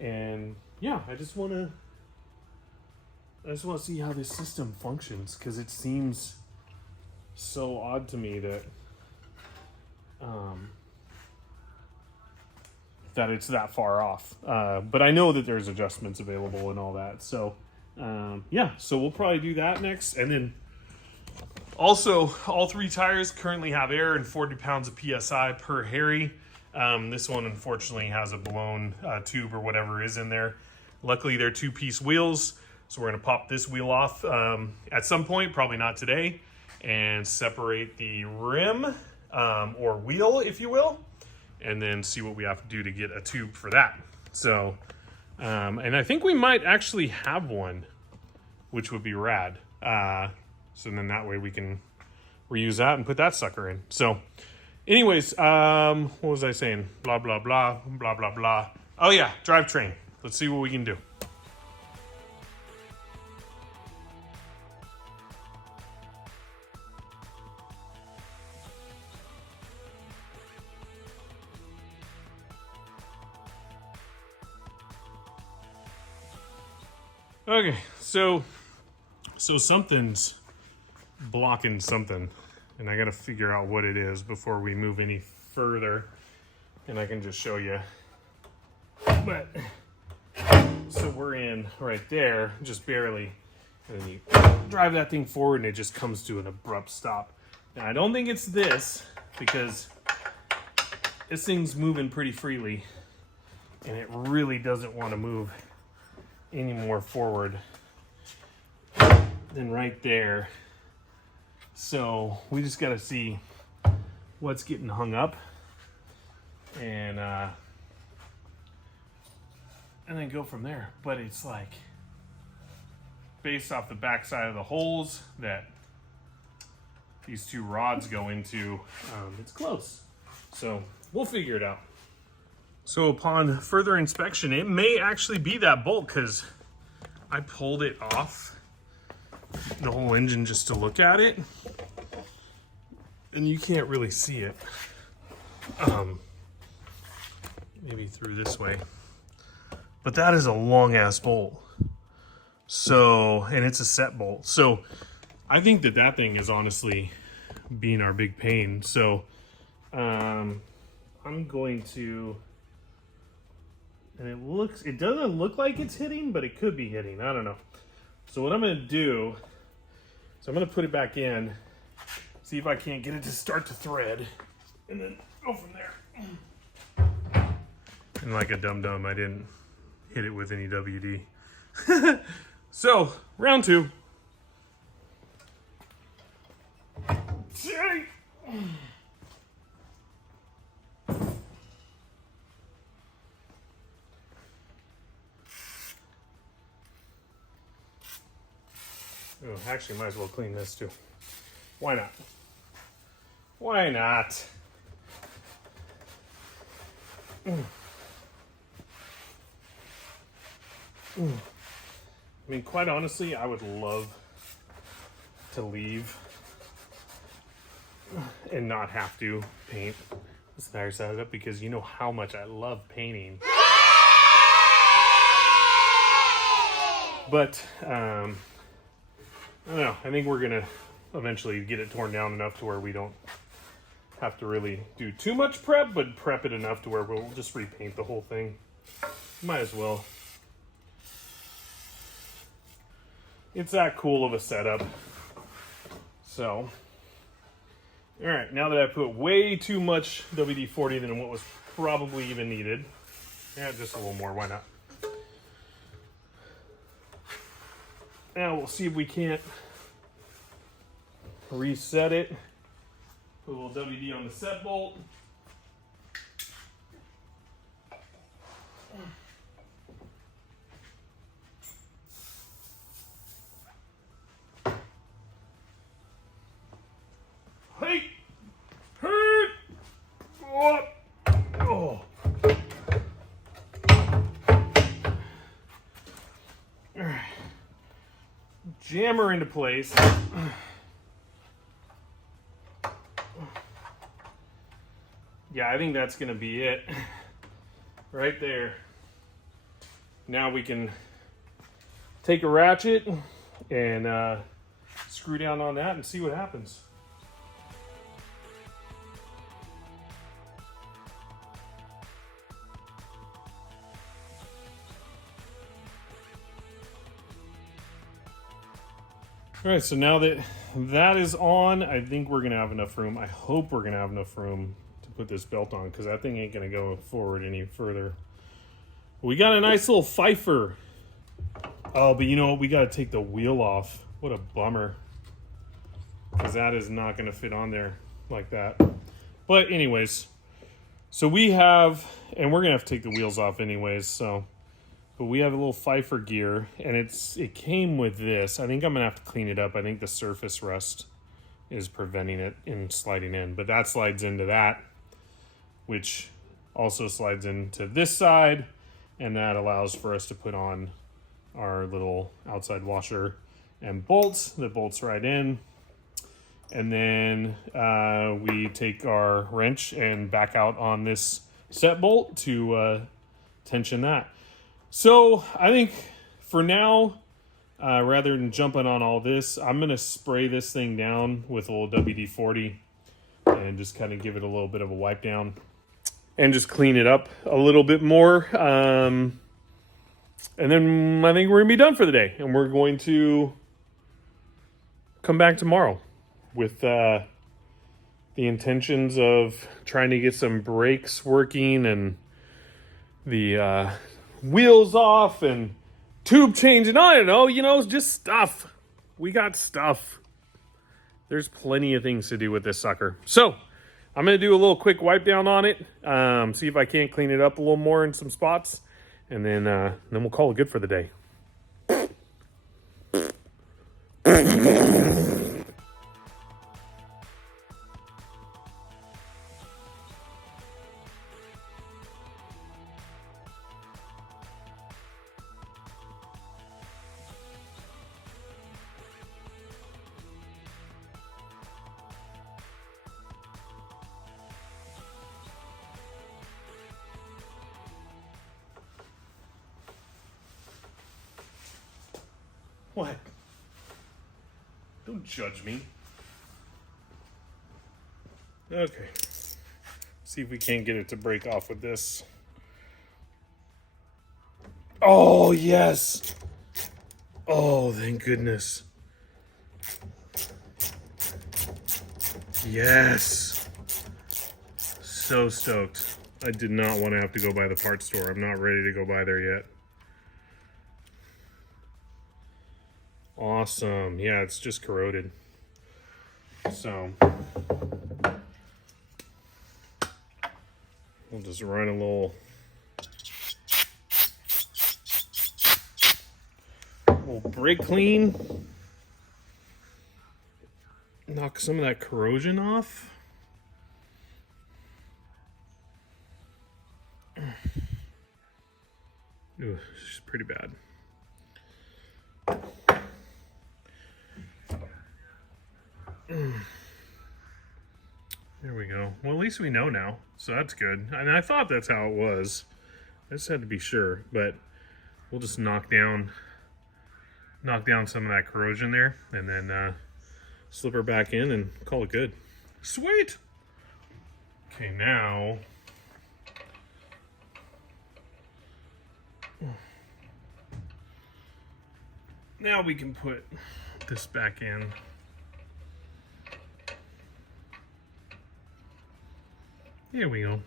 And yeah, I just want to see how this system functions, because it seems so odd to me that that it's that far off. But I know that there's adjustments available and all that. So yeah, so we'll probably do that next. And then also, all 3 tires currently have air and 40 pounds of PSI per Harry. This one unfortunately has a blown tube or whatever is in there. Luckily they're 2-piece wheels, so we're gonna pop this wheel off at some point, probably not today, and separate the rim, or wheel, if you will, and then see what we have to do to get a tube for that. So, and I think we might actually have one, which would be rad. So then that way we can reuse that and put that sucker in. So anyways, what was I saying? Blah, blah, blah, blah, blah, blah. Oh yeah, drivetrain. Let's see what we can do. Okay, so something's blocking something, and I gotta figure out what it is before we move any further, and I can just show you. But so we're in right there, just barely, and then you drive that thing forward and it just comes to an abrupt stop. Now I don't think it's this, because this thing's moving pretty freely and it really doesn't want to move any more forward than right there. So we just got to see what's getting hung up, and then go from there. But it's like, based off the backside of the holes that these 2 rods go into, it's close. So we'll figure it out. So upon further inspection, it may actually be that bolt, because I pulled it off the whole engine just to look at it, and you can't really see it. Maybe through this way, but that is a long ass bolt. So, and it's a set bolt. So I think that thing is honestly being our big pain. So I'm going to, and it doesn't look like it's hitting, but it could be hitting. I don't know. So what I'm going to do is I'm going to put it back in, see if I can't get it to start to thread, and then go from there. And like a dum-dum, I didn't hit it with any WD. So, round 2. Oh, actually, might as well clean this too. Why not? Why not? I mean, quite honestly, I would love to leave and not have to paint this entire setup because you know how much I love painting. But, I don't know. I think we're going to eventually get it torn down enough to where we don't have to really do too much prep, but prep it enough to where we'll just repaint the whole thing. Might as well. It's that cool of a setup. So, all right, now that I put way too much WD-40 than what was probably even needed, yeah, just a little more, why not? Now we'll see if we can't reset it. Put a little WD on the set bolt. Hey! Hurt! Oh! Oh! All right. Jam her into place. Yeah, I think that's going to be it. Right there. Now we can take a ratchet and screw down on that and see what happens. All right, so now that that is on, I think we're going to have enough room. I hope we're going to have enough room to put this belt on because that thing ain't going to go forward any further. We got a nice little Pfeiffer. Oh, but you know what? We got to take the wheel off. What a bummer. Because that is not going to fit on there like that. But anyways, so we have, and we're going to have to take the wheels off anyways, so. But we have a little Pfeiffer gear, and it came with this. I think I'm going to have to clean it up. I think the surface rust is preventing it in sliding in. But that slides into that, which also slides into this side, and that allows for us to put on our little outside washer and bolts that bolts right in. And then we take our wrench and back out on this set bolt to tension that. So I think for now, rather than jumping on all this, I'm going to spray this thing down with a little WD-40 and just kind of give it a little bit of a wipe down and just clean it up a little bit more. And then I think we're going to be done for the day, and we're going to come back tomorrow with the intentions of trying to get some brakes working and the wheels off and tube changing. I don't know, just stuff. We got stuff. There's plenty of things to do with this sucker. So I'm going to do a little quick wipe down on it. See if I can't clean it up a little more in some spots. And then we'll call it good for the day. What? Don't judge me. Okay. See if we can't get it to break off with this. Oh, yes. Oh, thank goodness. Yes. So stoked. I did not want to have to go by the parts store. I'm not ready to go by there yet. Awesome. Yeah, it's just corroded. So we'll just run a little brake clean. Knock some of that corrosion off. Ooh, it's pretty bad. There we go. Well, at least we know now, so that's good. And I thought that's how it was. I just had to be sure, but we'll just knock down some of that corrosion there, and then slip her back in and call it good. Sweet. Okay, now we can put this back in. There we go.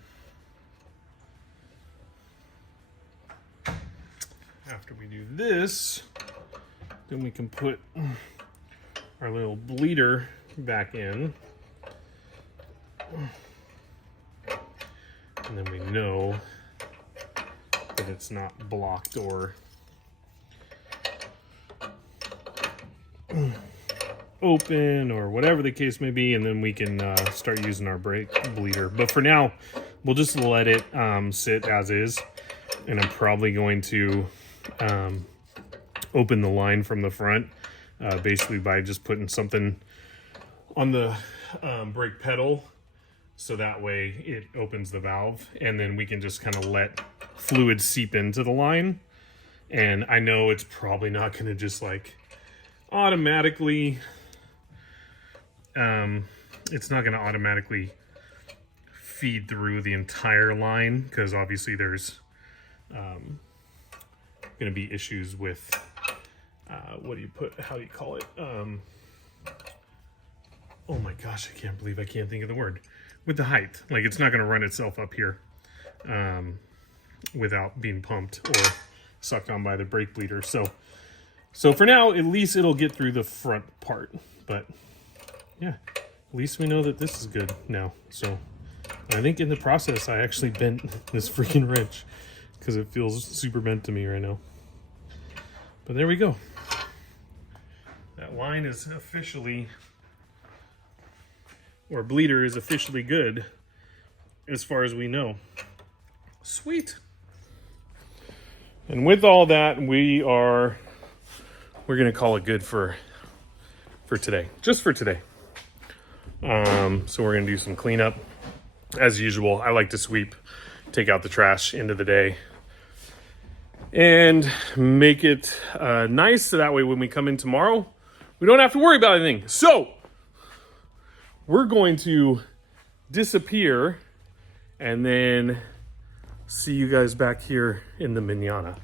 After we do this, then we can put our little bleeder back in. And then we know that it's not blocked or open or whatever the case may be, and then we can start using our brake bleeder. But for now, we'll just let it sit as is, and I'm probably going to open the line from the front, basically by just putting something on the brake pedal, so that way it opens the valve, and then we can just kind of let fluid seep into the line. And I know it's probably not going to just like automatically it's not going to automatically feed through the entire line, because obviously there's going to be issues with how do you call it, oh my gosh, I can't believe I can't think of the word, with the height. Like, it's not going to run itself up here without being pumped or sucked on by the brake bleeder. So for now, at least it'll get through the front part. But yeah, at least we know that this is good now. So I think in the process, I actually bent this freaking wrench because it feels super bent to me right now. But there we go. That line is officially, or bleeder is officially good as far as we know. Sweet. And with all that, we're gonna call it good for today, just for today. So we're gonna do some cleanup as usual. I like to sweep, take out the trash end of the day, and make it nice, so that way when we come in tomorrow, we don't have to worry about anything. So we're going to disappear and then see you guys back here in the manana.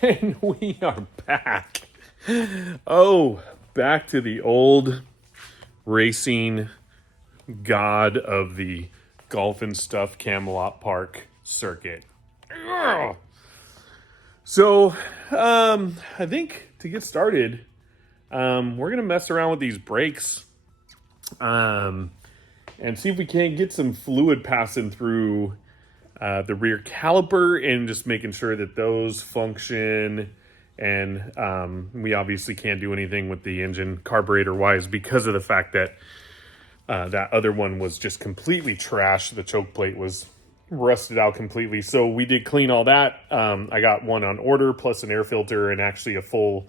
And we are back. Oh, back to the old racing god of the golf and stuff Camelot Park circuit. Ugh. So, I think to get started, we're going to mess around with these brakes and see if we can't get some fluid passing through the rear caliper, and just making sure that those function. And we obviously can't do anything with the engine carburetor wise because of the fact that that other one was just completely trashed. The choke plate was rusted out completely. So we did clean all that. I got one on order, plus an air filter, and actually a full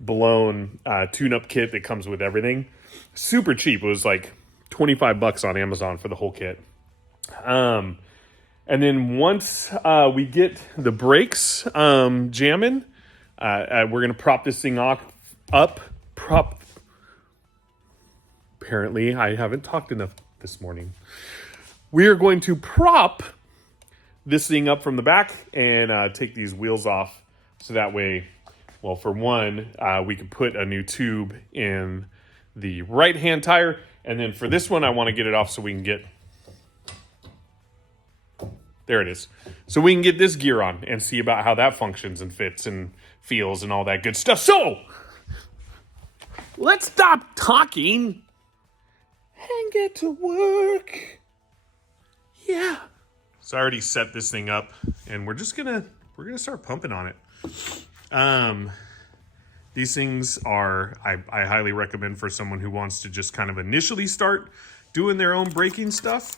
blown tune-up kit that comes with everything. Super cheap. It was like $25 on Amazon for the whole kit. And then once we get the brakes jamming, We're going to prop this thing up. Apparently, I haven't talked enough this morning. We are going to prop this thing up from the back and take these wheels off. So that way, well, for one, we can put a new tube in the right-hand tire. And then for this one, I want to get it off so we can get... There it is. So we can get this gear on and see about how that functions and fits and feels and all that good stuff. So, let's stop talking and get to work. Yeah. So I already set this thing up and we're gonna start pumping on it. These things are, I highly recommend for someone who wants to just kind of initially start doing their own braking stuff.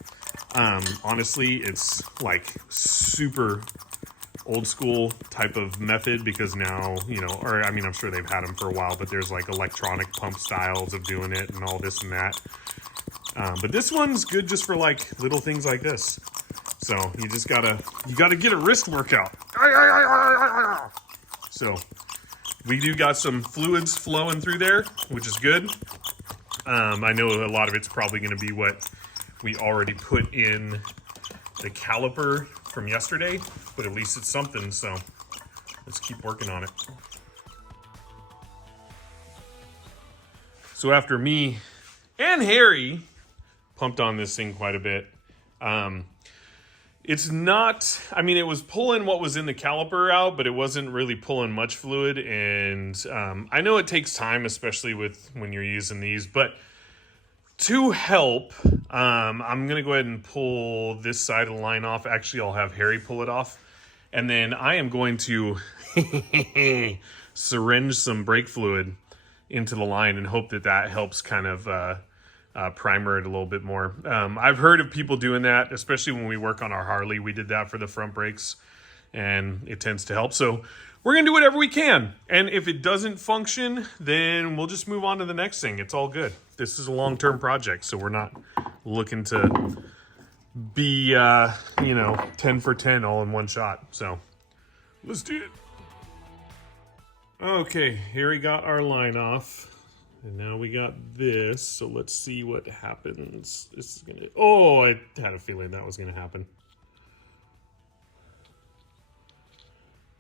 Honestly, it's like super old school type of method because now, you know, or I mean, I'm sure they've had them for a while, but there's like electronic pump styles of doing it and all this and that. But this one's good just for like little things like this. So you gotta get a wrist workout. So we do got some fluids flowing through there, which is good. I know a lot of it's probably going to be what we already put in the caliper from yesterday, but at least it's something, so let's keep working on it. So after me and Harry pumped on this thing quite a bit, it's not, I mean, it was pulling what was in the caliper out, but it wasn't really pulling much fluid. And I know it takes time, especially when you're using these, but to help, I'm going to go ahead and pull this side of the line off. Actually, I'll have Harry pull it off. And then I am going to syringe some brake fluid into the line and hope that helps kind of primer it a little bit more. I've heard of people doing that, especially when we work on our Harley. We did that for the front brakes and it tends to help. So we're going to do whatever we can. And if it doesn't function, then we'll just move on to the next thing. It's all good. This is a long-term project, so we're not looking to be, 10 for 10 all in one shot. So let's do it. Okay, here we got our line off. And now we got this, so let's see what happens. This is gonna... Oh, I had a feeling that was gonna happen.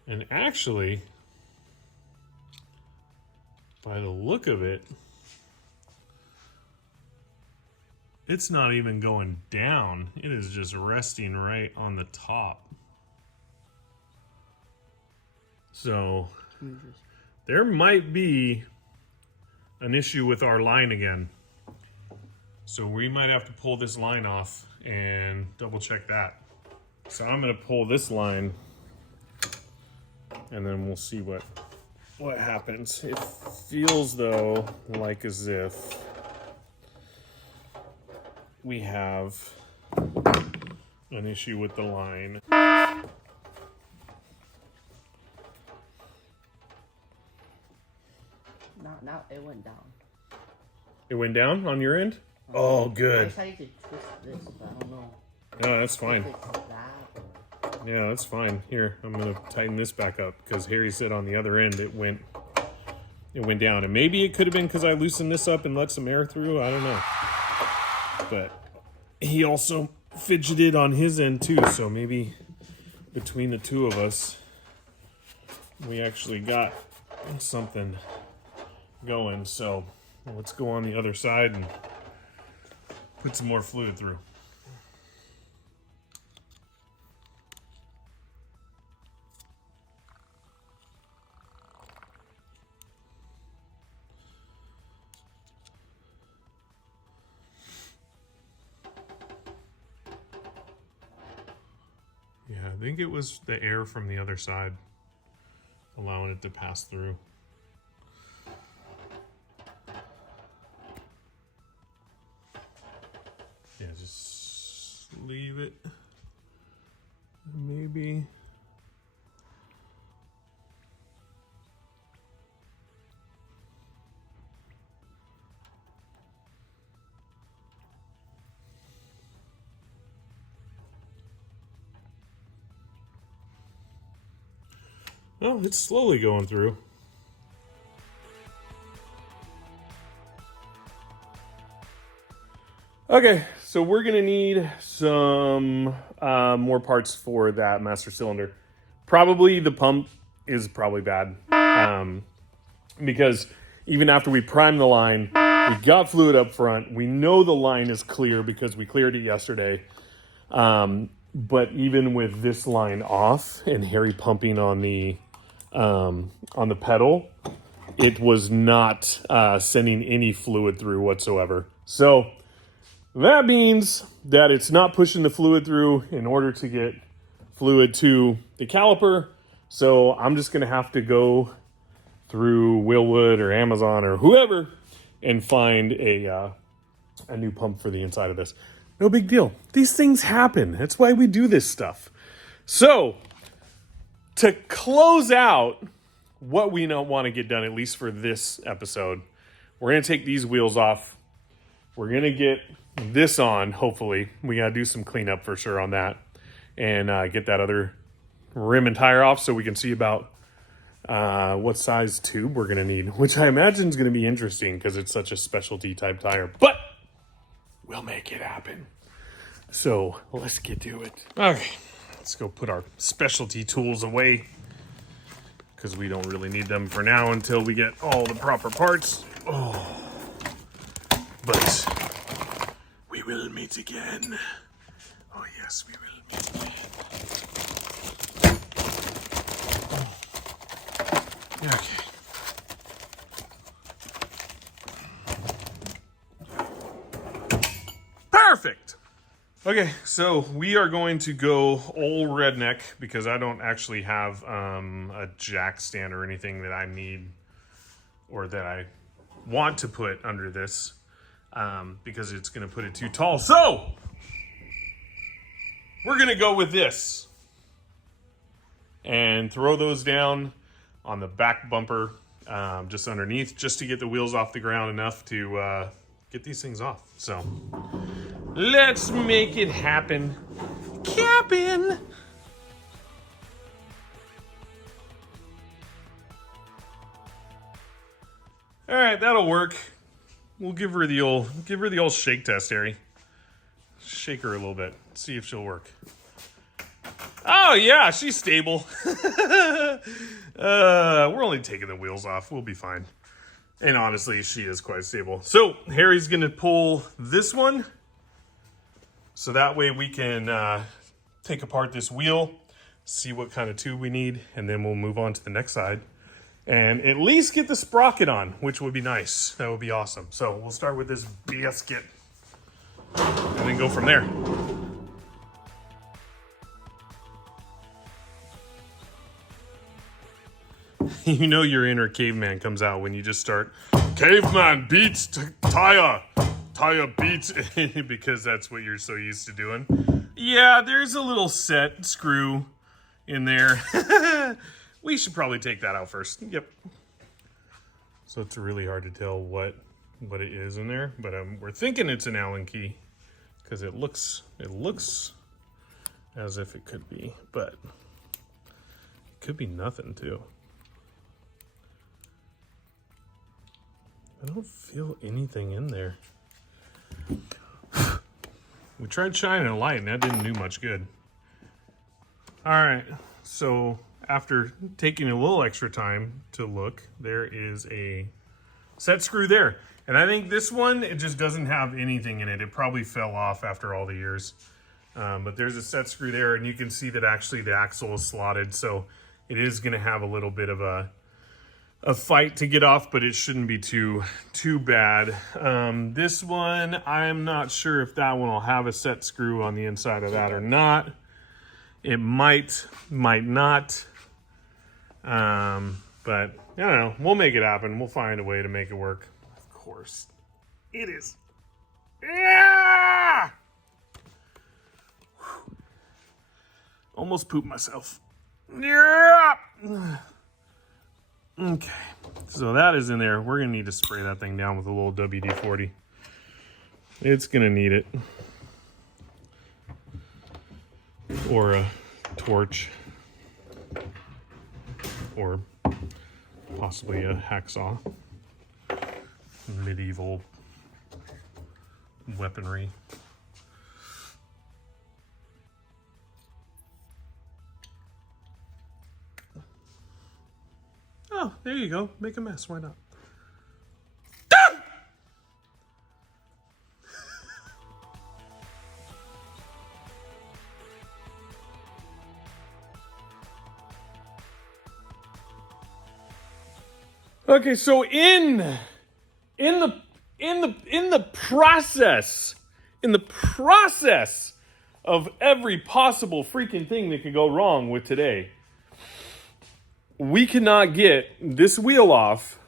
And actually, by the look of it, it's not even going down. It is just resting right on the top. So, there might be an issue with our line again. So we might have to pull this line off and double check that. So I'm gonna pull this line and then we'll see what happens. It feels though like as if we have an issue with the line. Now it went down. It went down on your end? Oh, good. I tried to twist this, but I don't know. No, that's fine. If it's that or... Yeah, that's fine. Here, I'm gonna tighten this back up because Harry said on the other end it went down, and maybe it could have been because I loosened this up and let some air through. I don't know, but he also fidgeted on his end too. So maybe between the two of us, we actually got something going. So let's go on the other side and put some more fluid through. Yeah, I think it was the air from the other side allowing it to pass through. Yeah, just leave it. Maybe. Oh, it's slowly going through. Okay, so we're gonna need some more parts for that master cylinder. Probably the pump is probably bad, because even after we primed the line, we got fluid up front. We know the line is clear because we cleared it yesterday. But even with this line off and Harry pumping on the pedal, it was not sending any fluid through whatsoever. So that means that it's not pushing the fluid through in order to get fluid to the caliper. So I'm just going to have to go through Willwood or Amazon or whoever and find a new pump for the inside of this. No big deal. These things happen. That's why we do this stuff. So to close out what we don't want to get done, at least for this episode, we're going to take these wheels off. We're going to get this on, hopefully. We got to do some cleanup for sure on that. And get that other rim and tire off so we can see about what size tube we're going to need, which I imagine is going to be interesting because it's such a specialty type tire. But we'll make it happen. So let's get to it. Okay, let's go put our specialty tools away because we don't really need them for now until we get all the proper parts. Oh, but we will meet again. Oh yes, we will meet again. Okay. Perfect. Okay, so we are going to go old redneck because I don't actually have a jack stand or anything that I need or that I want to put under this because it's going to put it too tall. So we're going to go with this and throw those down on the back bumper just underneath just to get the wheels off the ground enough to get these things off. So let's make it happen. Cap'n! All right, that'll work. We'll give her the old shake test, Harry. Shake her a little bit. See if she'll work. Oh yeah, she's stable. We're only taking the wheels off. We'll be fine. And honestly, she is quite stable. So Harry's gonna pull this one. So that way we can take apart this wheel, see what kind of tube we need, and then we'll move on to the next side. And at least get the sprocket on, which would be nice. That would be awesome. So we'll start with this biscuit and then go from there. You know your inner caveman comes out when you just start, caveman beats tire beats, because that's what you're so used to doing. Yeah, there's a little set screw in there. We should probably take that out first. Yep. So it's really hard to tell what it is in there, but we're thinking it's an Allen key because it looks as if it could be, but it could be nothing too. I don't feel anything in there. We tried shining a light and that didn't do much good. All right, so after taking a little extra time to look, there is a set screw there. And I think this one, it just doesn't have anything in it. It probably fell off after all the years. But there's a set screw there, and you can see that actually the axle is slotted. So it is gonna have a little bit of a fight to get off, but it shouldn't be too bad. This one, I'm not sure if that one will have a set screw on the inside of that or not. It might not. But I don't know. We'll make it happen. We'll find a way to make it work. Of course. It is. Yeah! Almost pooped myself. Yeah! Okay. So that is in there. We're going to need to spray that thing down with a little WD-40. It's going to need it. Or a torch. or possibly a hacksaw. Medieval weaponry. Oh, there you go. Make a mess. Why not? Okay, so in the process of every possible freaking thing that could go wrong with today, we cannot get this wheel off,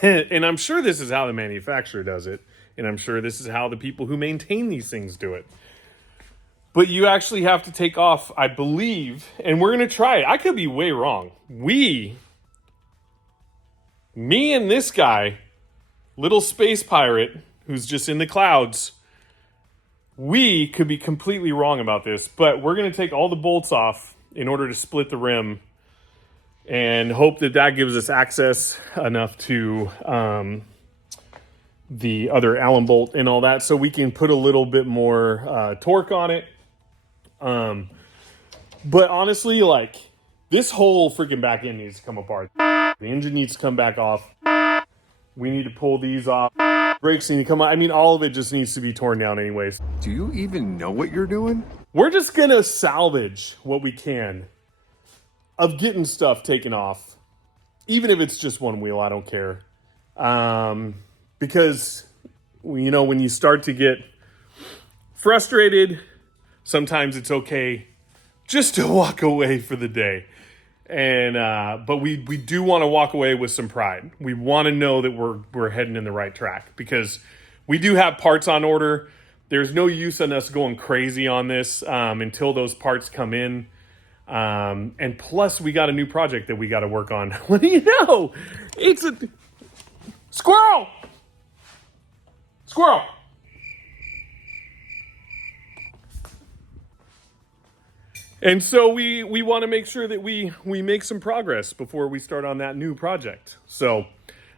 and I'm sure this is how the manufacturer does it, and I'm sure this is how the people who maintain these things do it. But you actually have to take off, I believe, and we're going to try it. I could be way wrong. Me and this guy, little space pirate who's just in the clouds, we could be completely wrong about this, but we're going to take all the bolts off in order to split the rim and hope that that gives us access enough to the other Allen bolt and all that, so we can put a little bit more torque on it. But honestly, like, this whole freaking back end needs to come apart. The engine needs to come back off. We need to pull these off. Brakes need to come out. I mean, all of it just needs to be torn down anyways. Do you even know what you're doing? We're just going to salvage what we can of getting stuff taken off. Even if it's just one wheel, I don't care. Because, you know, when you start to get frustrated, sometimes it's okay just to walk away for the day. And but we do want to walk away with some pride. We want to know that we're heading in the right track, because we do have parts on order. There's no use in us going crazy on this until those parts come in. And plus, we got a new project that we got to work on. What do you know? It's a squirrel. Squirrel. And so we want to make sure that we make some progress before we start on that new project. So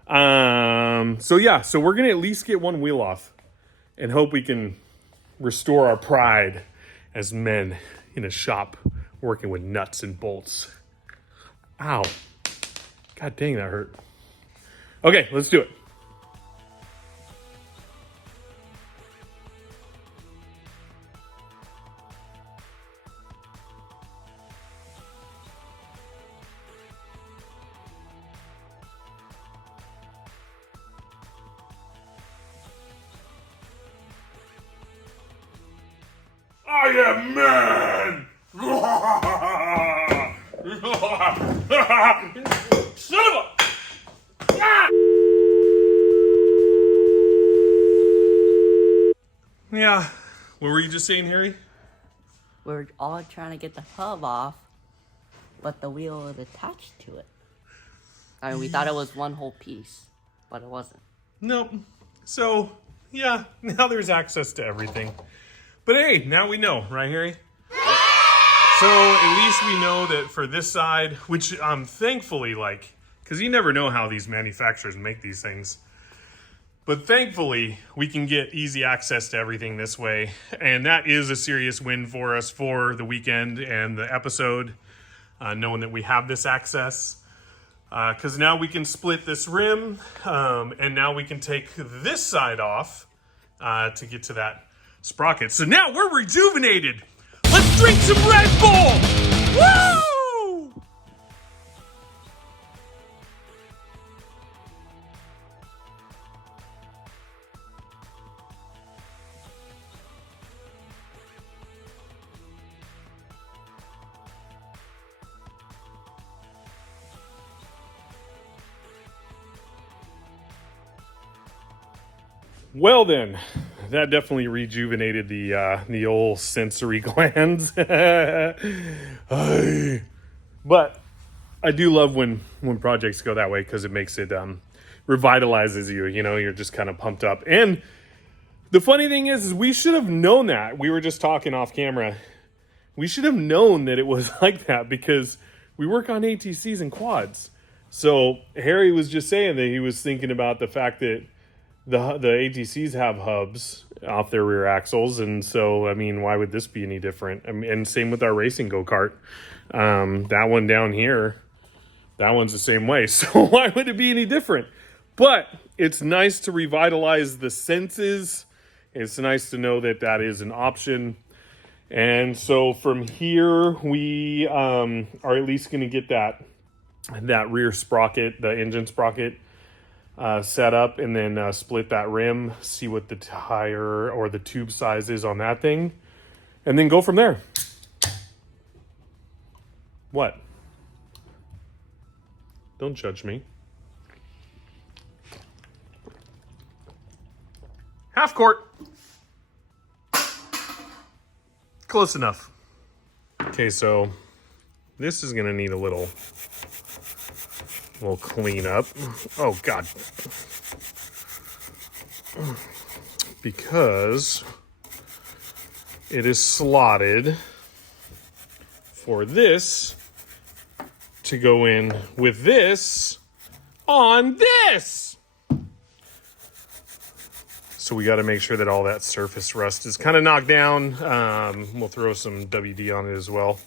we're going to at least get one wheel off and hope we can restore our pride as men in a shop working with nuts and bolts. Ow. God dang, that hurt. Okay, let's do it. I am man! Son of a... Ah! Yeah, what were you just saying, Harry? We're all trying to get the hub off, but the wheel is attached to it. I mean, we thought it was one whole piece, but it wasn't. Nope. So, yeah, now there's access to everything. But hey, now we know, right, Harry? So at least we know that for this side, which I'm thankfully, like, because you never know how these manufacturers make these things. But thankfully, we can get easy access to everything this way. And that is a serious win for us for the weekend and the episode, knowing that we have this access. Because now we can split this rim, and now we can take this side off to get to that sprocket. So now we're rejuvenated. Let's drink some Red Bull! Woo! Well then, that definitely rejuvenated the old sensory glands. But I do love when projects go that way, because it makes it revitalizes you. You know, you're just kind of pumped up. And the funny thing is we should have known that. We were just talking off camera. We should have known that it was like that, because we work on ATCs and quads. So Harry was just saying that he was thinking about the fact that the ATCs have hubs off their rear axles, and so I mean, why would this be any different? I mean, and same with our racing go-kart. That one down here, that one's the same way. So why would it be any different? But it's nice to revitalize the senses. It's nice to know that that is an option. And so from here, we are at least going to get that rear sprocket, the engine sprocket, set up, and then split that rim, see what the tire or the tube size is on that thing, and then go from there. What? Don't judge me. Half court. Close enough. Okay, so this is gonna need a little cleanup. Oh God. Because it is slotted for this to go in with this on this. So we got to make sure that all that surface rust is kind of knocked down. We'll throw some WD on it as well.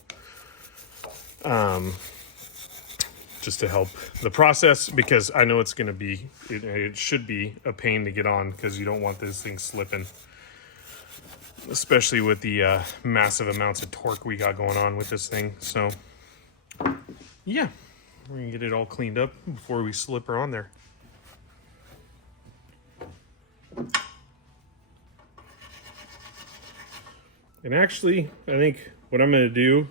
Just to help the process, because I know it's going to be, it should be a pain to get on, because you don't want this thing slipping. Especially with the massive amounts of torque we got going on with this thing. So, yeah, we're going to get it all cleaned up before we slip her on there. And actually, I think what I'm going to do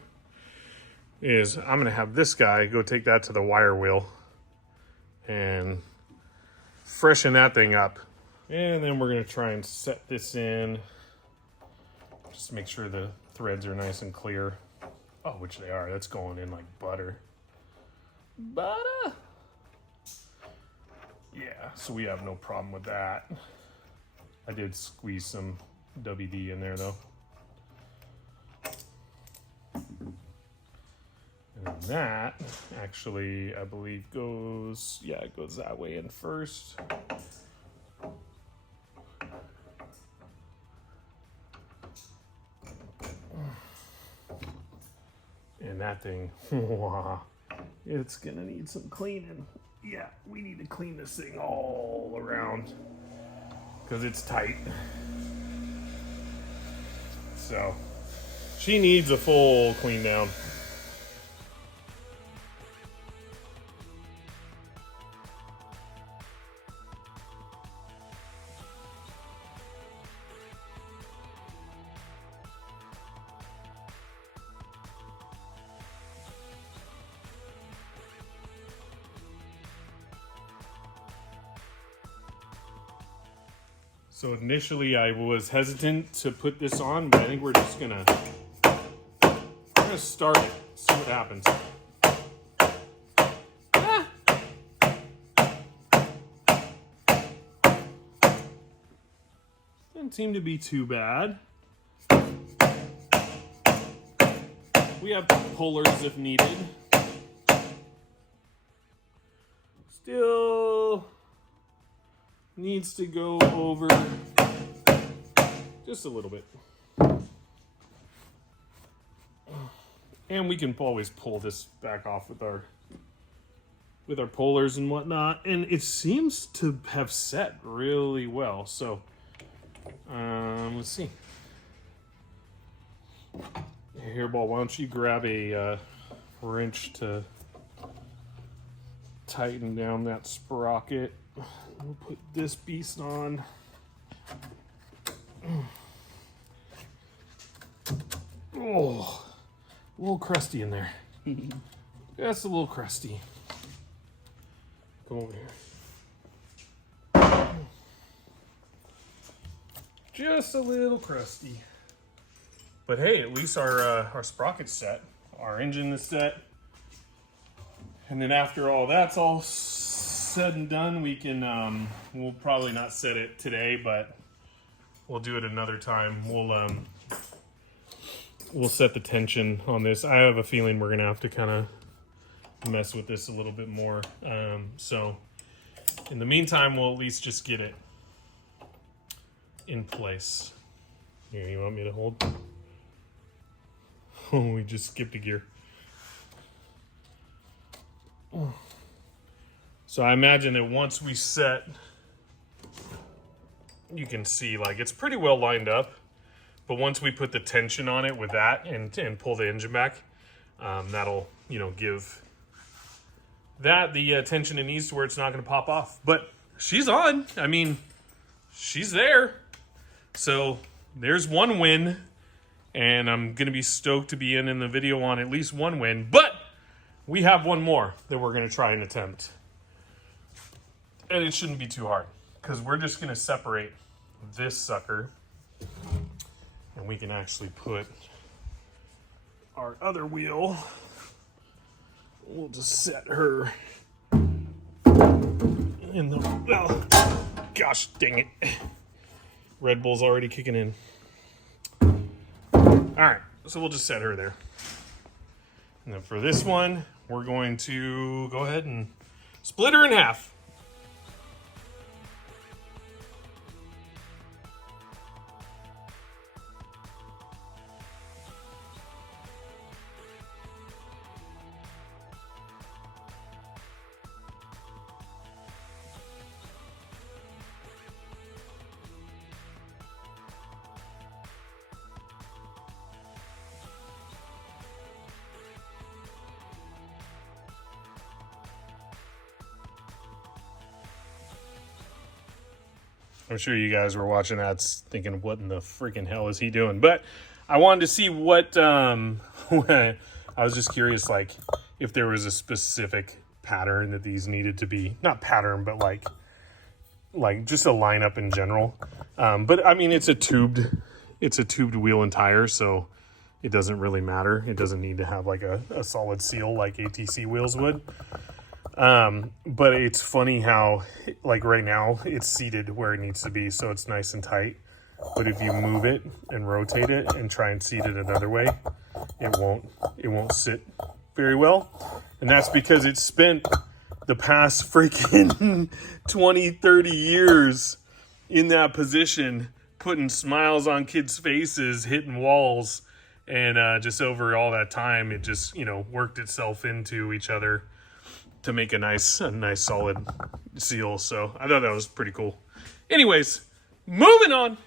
is I'm going to have this guy go take that to the wire wheel and freshen that thing up. And then we're going to try and set this in. Just make sure the threads are nice and clear. Oh, which they are. That's going in like butter. Butter! Yeah, so we have no problem with that. I did squeeze some WD in there though. And that actually, I believe, goes, yeah, it goes that way in first. And that thing, it's gonna need some cleaning. Yeah, we need to clean this thing all around because it's tight. So she needs a full clean down. So initially I was hesitant to put this on, but I think we're just gonna start it, see what happens. Ah. Doesn't seem to be too bad. We have pullers if needed. Still needs to go over just a little bit. And we can always pull this back off with our pullers and whatnot. And it seems to have set really well. So let's see. Hairball, why don't you grab a wrench to tighten down that sprocket. We'll put this beast on. Oh, a little crusty in there. That's a little crusty. Come over here. Just a little crusty. But hey, at least our sprocket's set. Our engine is set. And then after all that's all said and done, we can, we'll probably not set it today, but we'll do it another time. We'll set the tension on this. I have a feeling we're gonna have to kind of mess with this a little bit more. So in the meantime, we'll at least just get it in place. Here, you want me to hold? Oh, we just skipped a gear. So I imagine that once we set, you can see like it's pretty well lined up. But once we put the tension on it with that and pull the engine back, that'll, give that the tension it needs to where it's not going to pop off. But she's on. I mean, she's there. So there's one win. And I'm going to be stoked to be in the video on at least one win. But we have one more that we're going to try and attempt. And it shouldn't be too hard. Because we're just going to separate this sucker. And we can actually put our other wheel. We'll just set her in the... Oh, gosh dang it. Red Bull's already kicking in. All right, so we'll just set her there. And then for this one, we're going to go ahead and split her in half. I'm sure you guys were watching that thinking, what in the freaking hell is he doing? But I wanted to see what, I was just curious, like, if there was a specific pattern that these needed to be, not pattern, but like just a lineup in general. But I mean, it's a tubed wheel and tire, so it doesn't really matter. It doesn't need to have like a solid seal like ATC wheels would. But it's funny how, like right now, it's seated where it needs to be, so it's nice and tight. But if you move it and rotate it and try and seat it another way, it won't sit very well. And that's because it's spent the past freaking 20, 30 years in that position, putting smiles on kids' faces, hitting walls, and just over all that time, it just, worked itself into each other to make a nice solid seal. So I thought that was pretty cool. Anyways, moving on.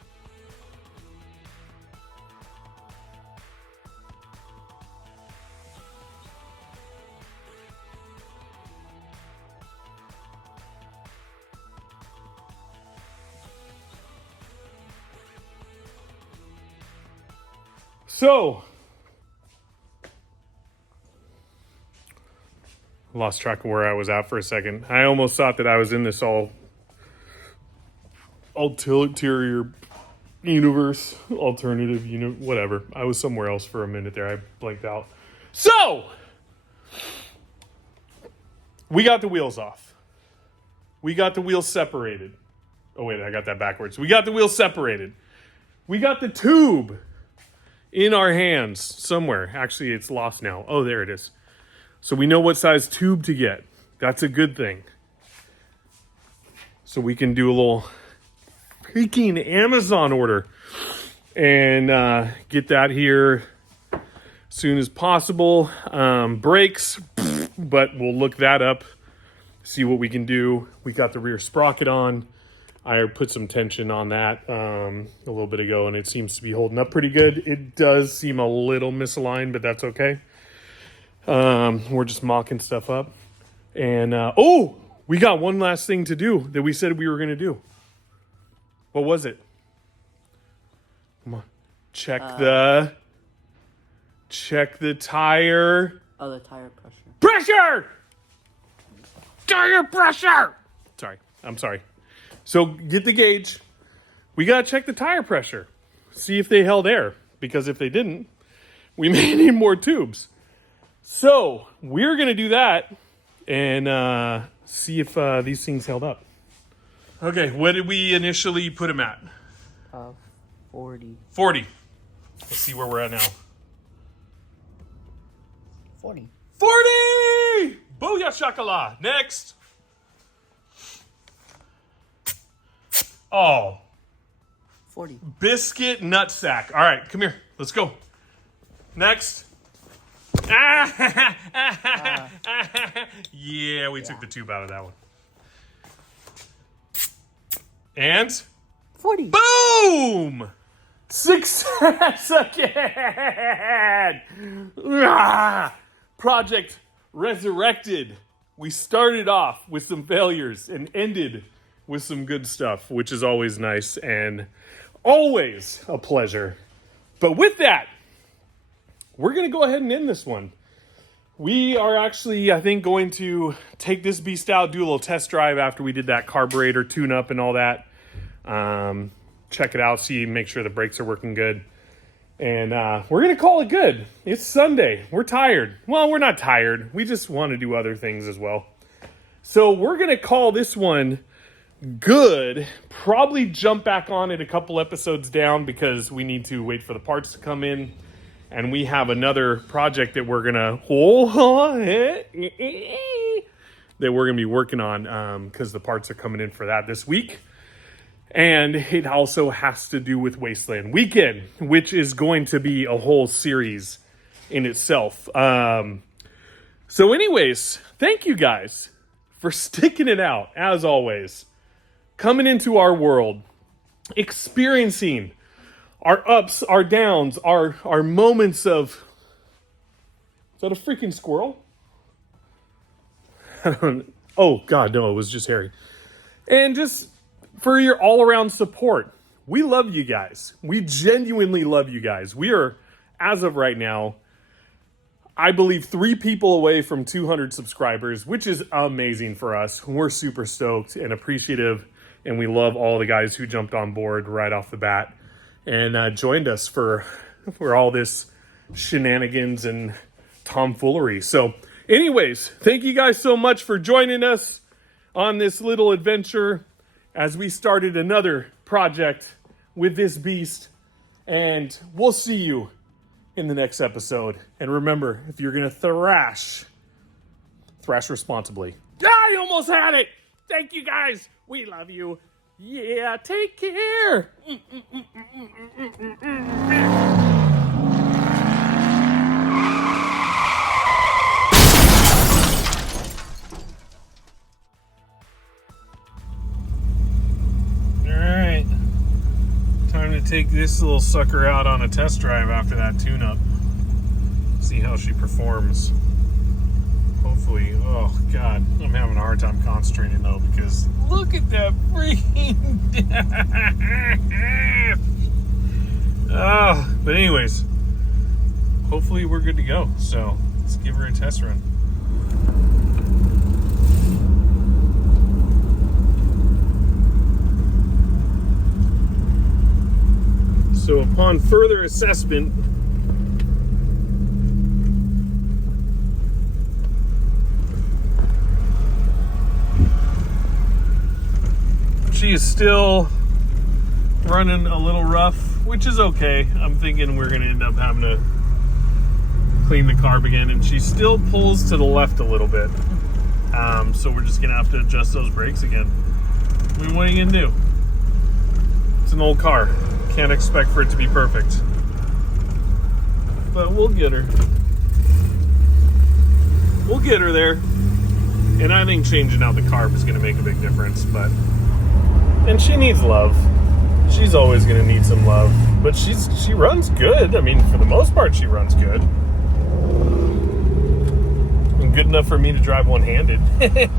So lost track of where I was at for a second. I almost thought that I was in this ulterior universe, alternative, whatever. I was somewhere else for a minute there. I blanked out. So, we got the wheels off. We got the wheels separated. Oh, wait, I got that backwards. We got the wheels separated. We got the tube in our hands somewhere. Actually, it's lost now. Oh, there it is. So we know what size tube to get. That's a good thing. So we can do a little freaking Amazon order and get that here as soon as possible. Brakes, but we'll look that up, see what we can do. We got the rear sprocket on. I put some tension on that a little bit ago, and it seems to be holding up pretty good. It does seem a little misaligned, but that's okay. We're just mocking stuff up. And, we got one last thing to do that we said we were going to do. What was it? Come on. Check the tire. Oh, the tire pressure. Pressure! Tire pressure! Sorry. I'm sorry. So get the gauge. We got to check the tire pressure. See if they held air. Because if they didn't, we may need more tubes. So we're going to do that and see if these things held up. Okay, what did we initially put them at? 40. 40. Let's see where we're at now. 40. 40! Booyah Shakala. Next. Oh. 40. Biscuit nutsack. All right, come here. Let's go. Next. Yeah, we took the tube out of that one. And 40. boom! Success again! Project resurrected. We started off with some failures and ended with some good stuff, which is always nice and always a pleasure. But with that, we're going to go ahead and end this one. We are actually, I think, going to take this beast out, do a little test drive after we did that carburetor tune-up and all that. Check it out, see, make sure the brakes are working good. And we're going to call it good. It's Sunday. We're tired. Well, we're not tired. We just want to do other things as well. So we're going to call this one good. Probably jump back on it a couple episodes down because we need to wait for the parts to come in. And we have another project that we're gonna be working on because the parts are coming in for that this week. And it also has to do with Wasteland Weekend, which is going to be a whole series in itself. So anyways, thank you guys for sticking it out, as always. Coming into our world, experiencing our ups, our downs, our moments of... Is that a freaking squirrel? Oh, God, no, it was just Harry. And just for your all-around support. We love you guys. We genuinely love you guys. We are, as of right now, I believe 3 people away from 200 subscribers, which is amazing for us. We're super stoked and appreciative, and we love all the guys who jumped on board right off the bat and joined us for all this shenanigans and tomfoolery. So anyways, thank you guys so much for joining us on this little adventure as we started another project with this beast. And we'll see you in the next episode. And remember, if you're going to thrash responsibly. Yeah, I almost had it. Thank you guys. We love you. Yeah, take care. Alright. Time to take this little sucker out on a test drive after that tune-up. See how she performs. Hopefully, oh God, I'm having a hard time concentrating though because look at that freaking dash. But anyways, hopefully we're good to go. So let's give her a test run. So upon further assessment, she is still running a little rough, which is okay. I'm thinking we're going to end up having to clean the carb again, and she still pulls to the left a little bit. So we're just going to have to adjust those brakes again. I mean, what are you going to do? It's an old car. Can't expect for it to be perfect. But we'll get her. We'll get her there. And I think changing out the carb is going to make a big difference, but... And she needs love. She's always going to need some love. But she runs good. I mean, for the most part, she runs good. And good enough for me to drive one-handed. The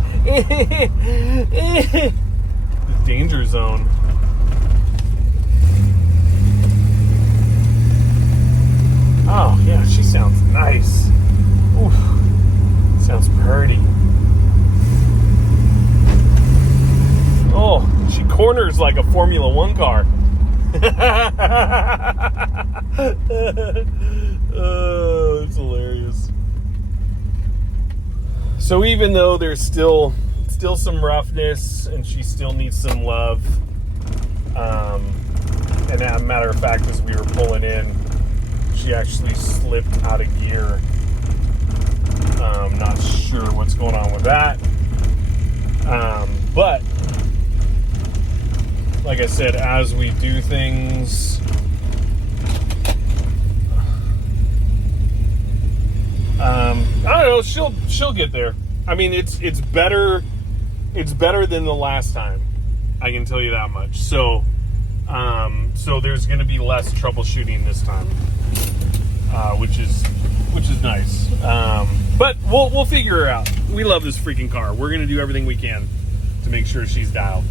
danger zone. Oh, yeah, she sounds nice. Oof. Sounds pretty. Oh, she corners like a Formula One car. Oh, it's hilarious. So even though there's still some roughness and she still needs some love, and as a matter of fact, as we were pulling in, she actually slipped out of gear Not sure what's going on with that. But like I said, as we do things, I don't know, she'll get there. I mean, it's better than the last time. I can tell you that much. So there's going to be less troubleshooting this time, which is nice. But we'll figure her out. We love this freaking car. We're going to do everything we can to make sure she's dialed.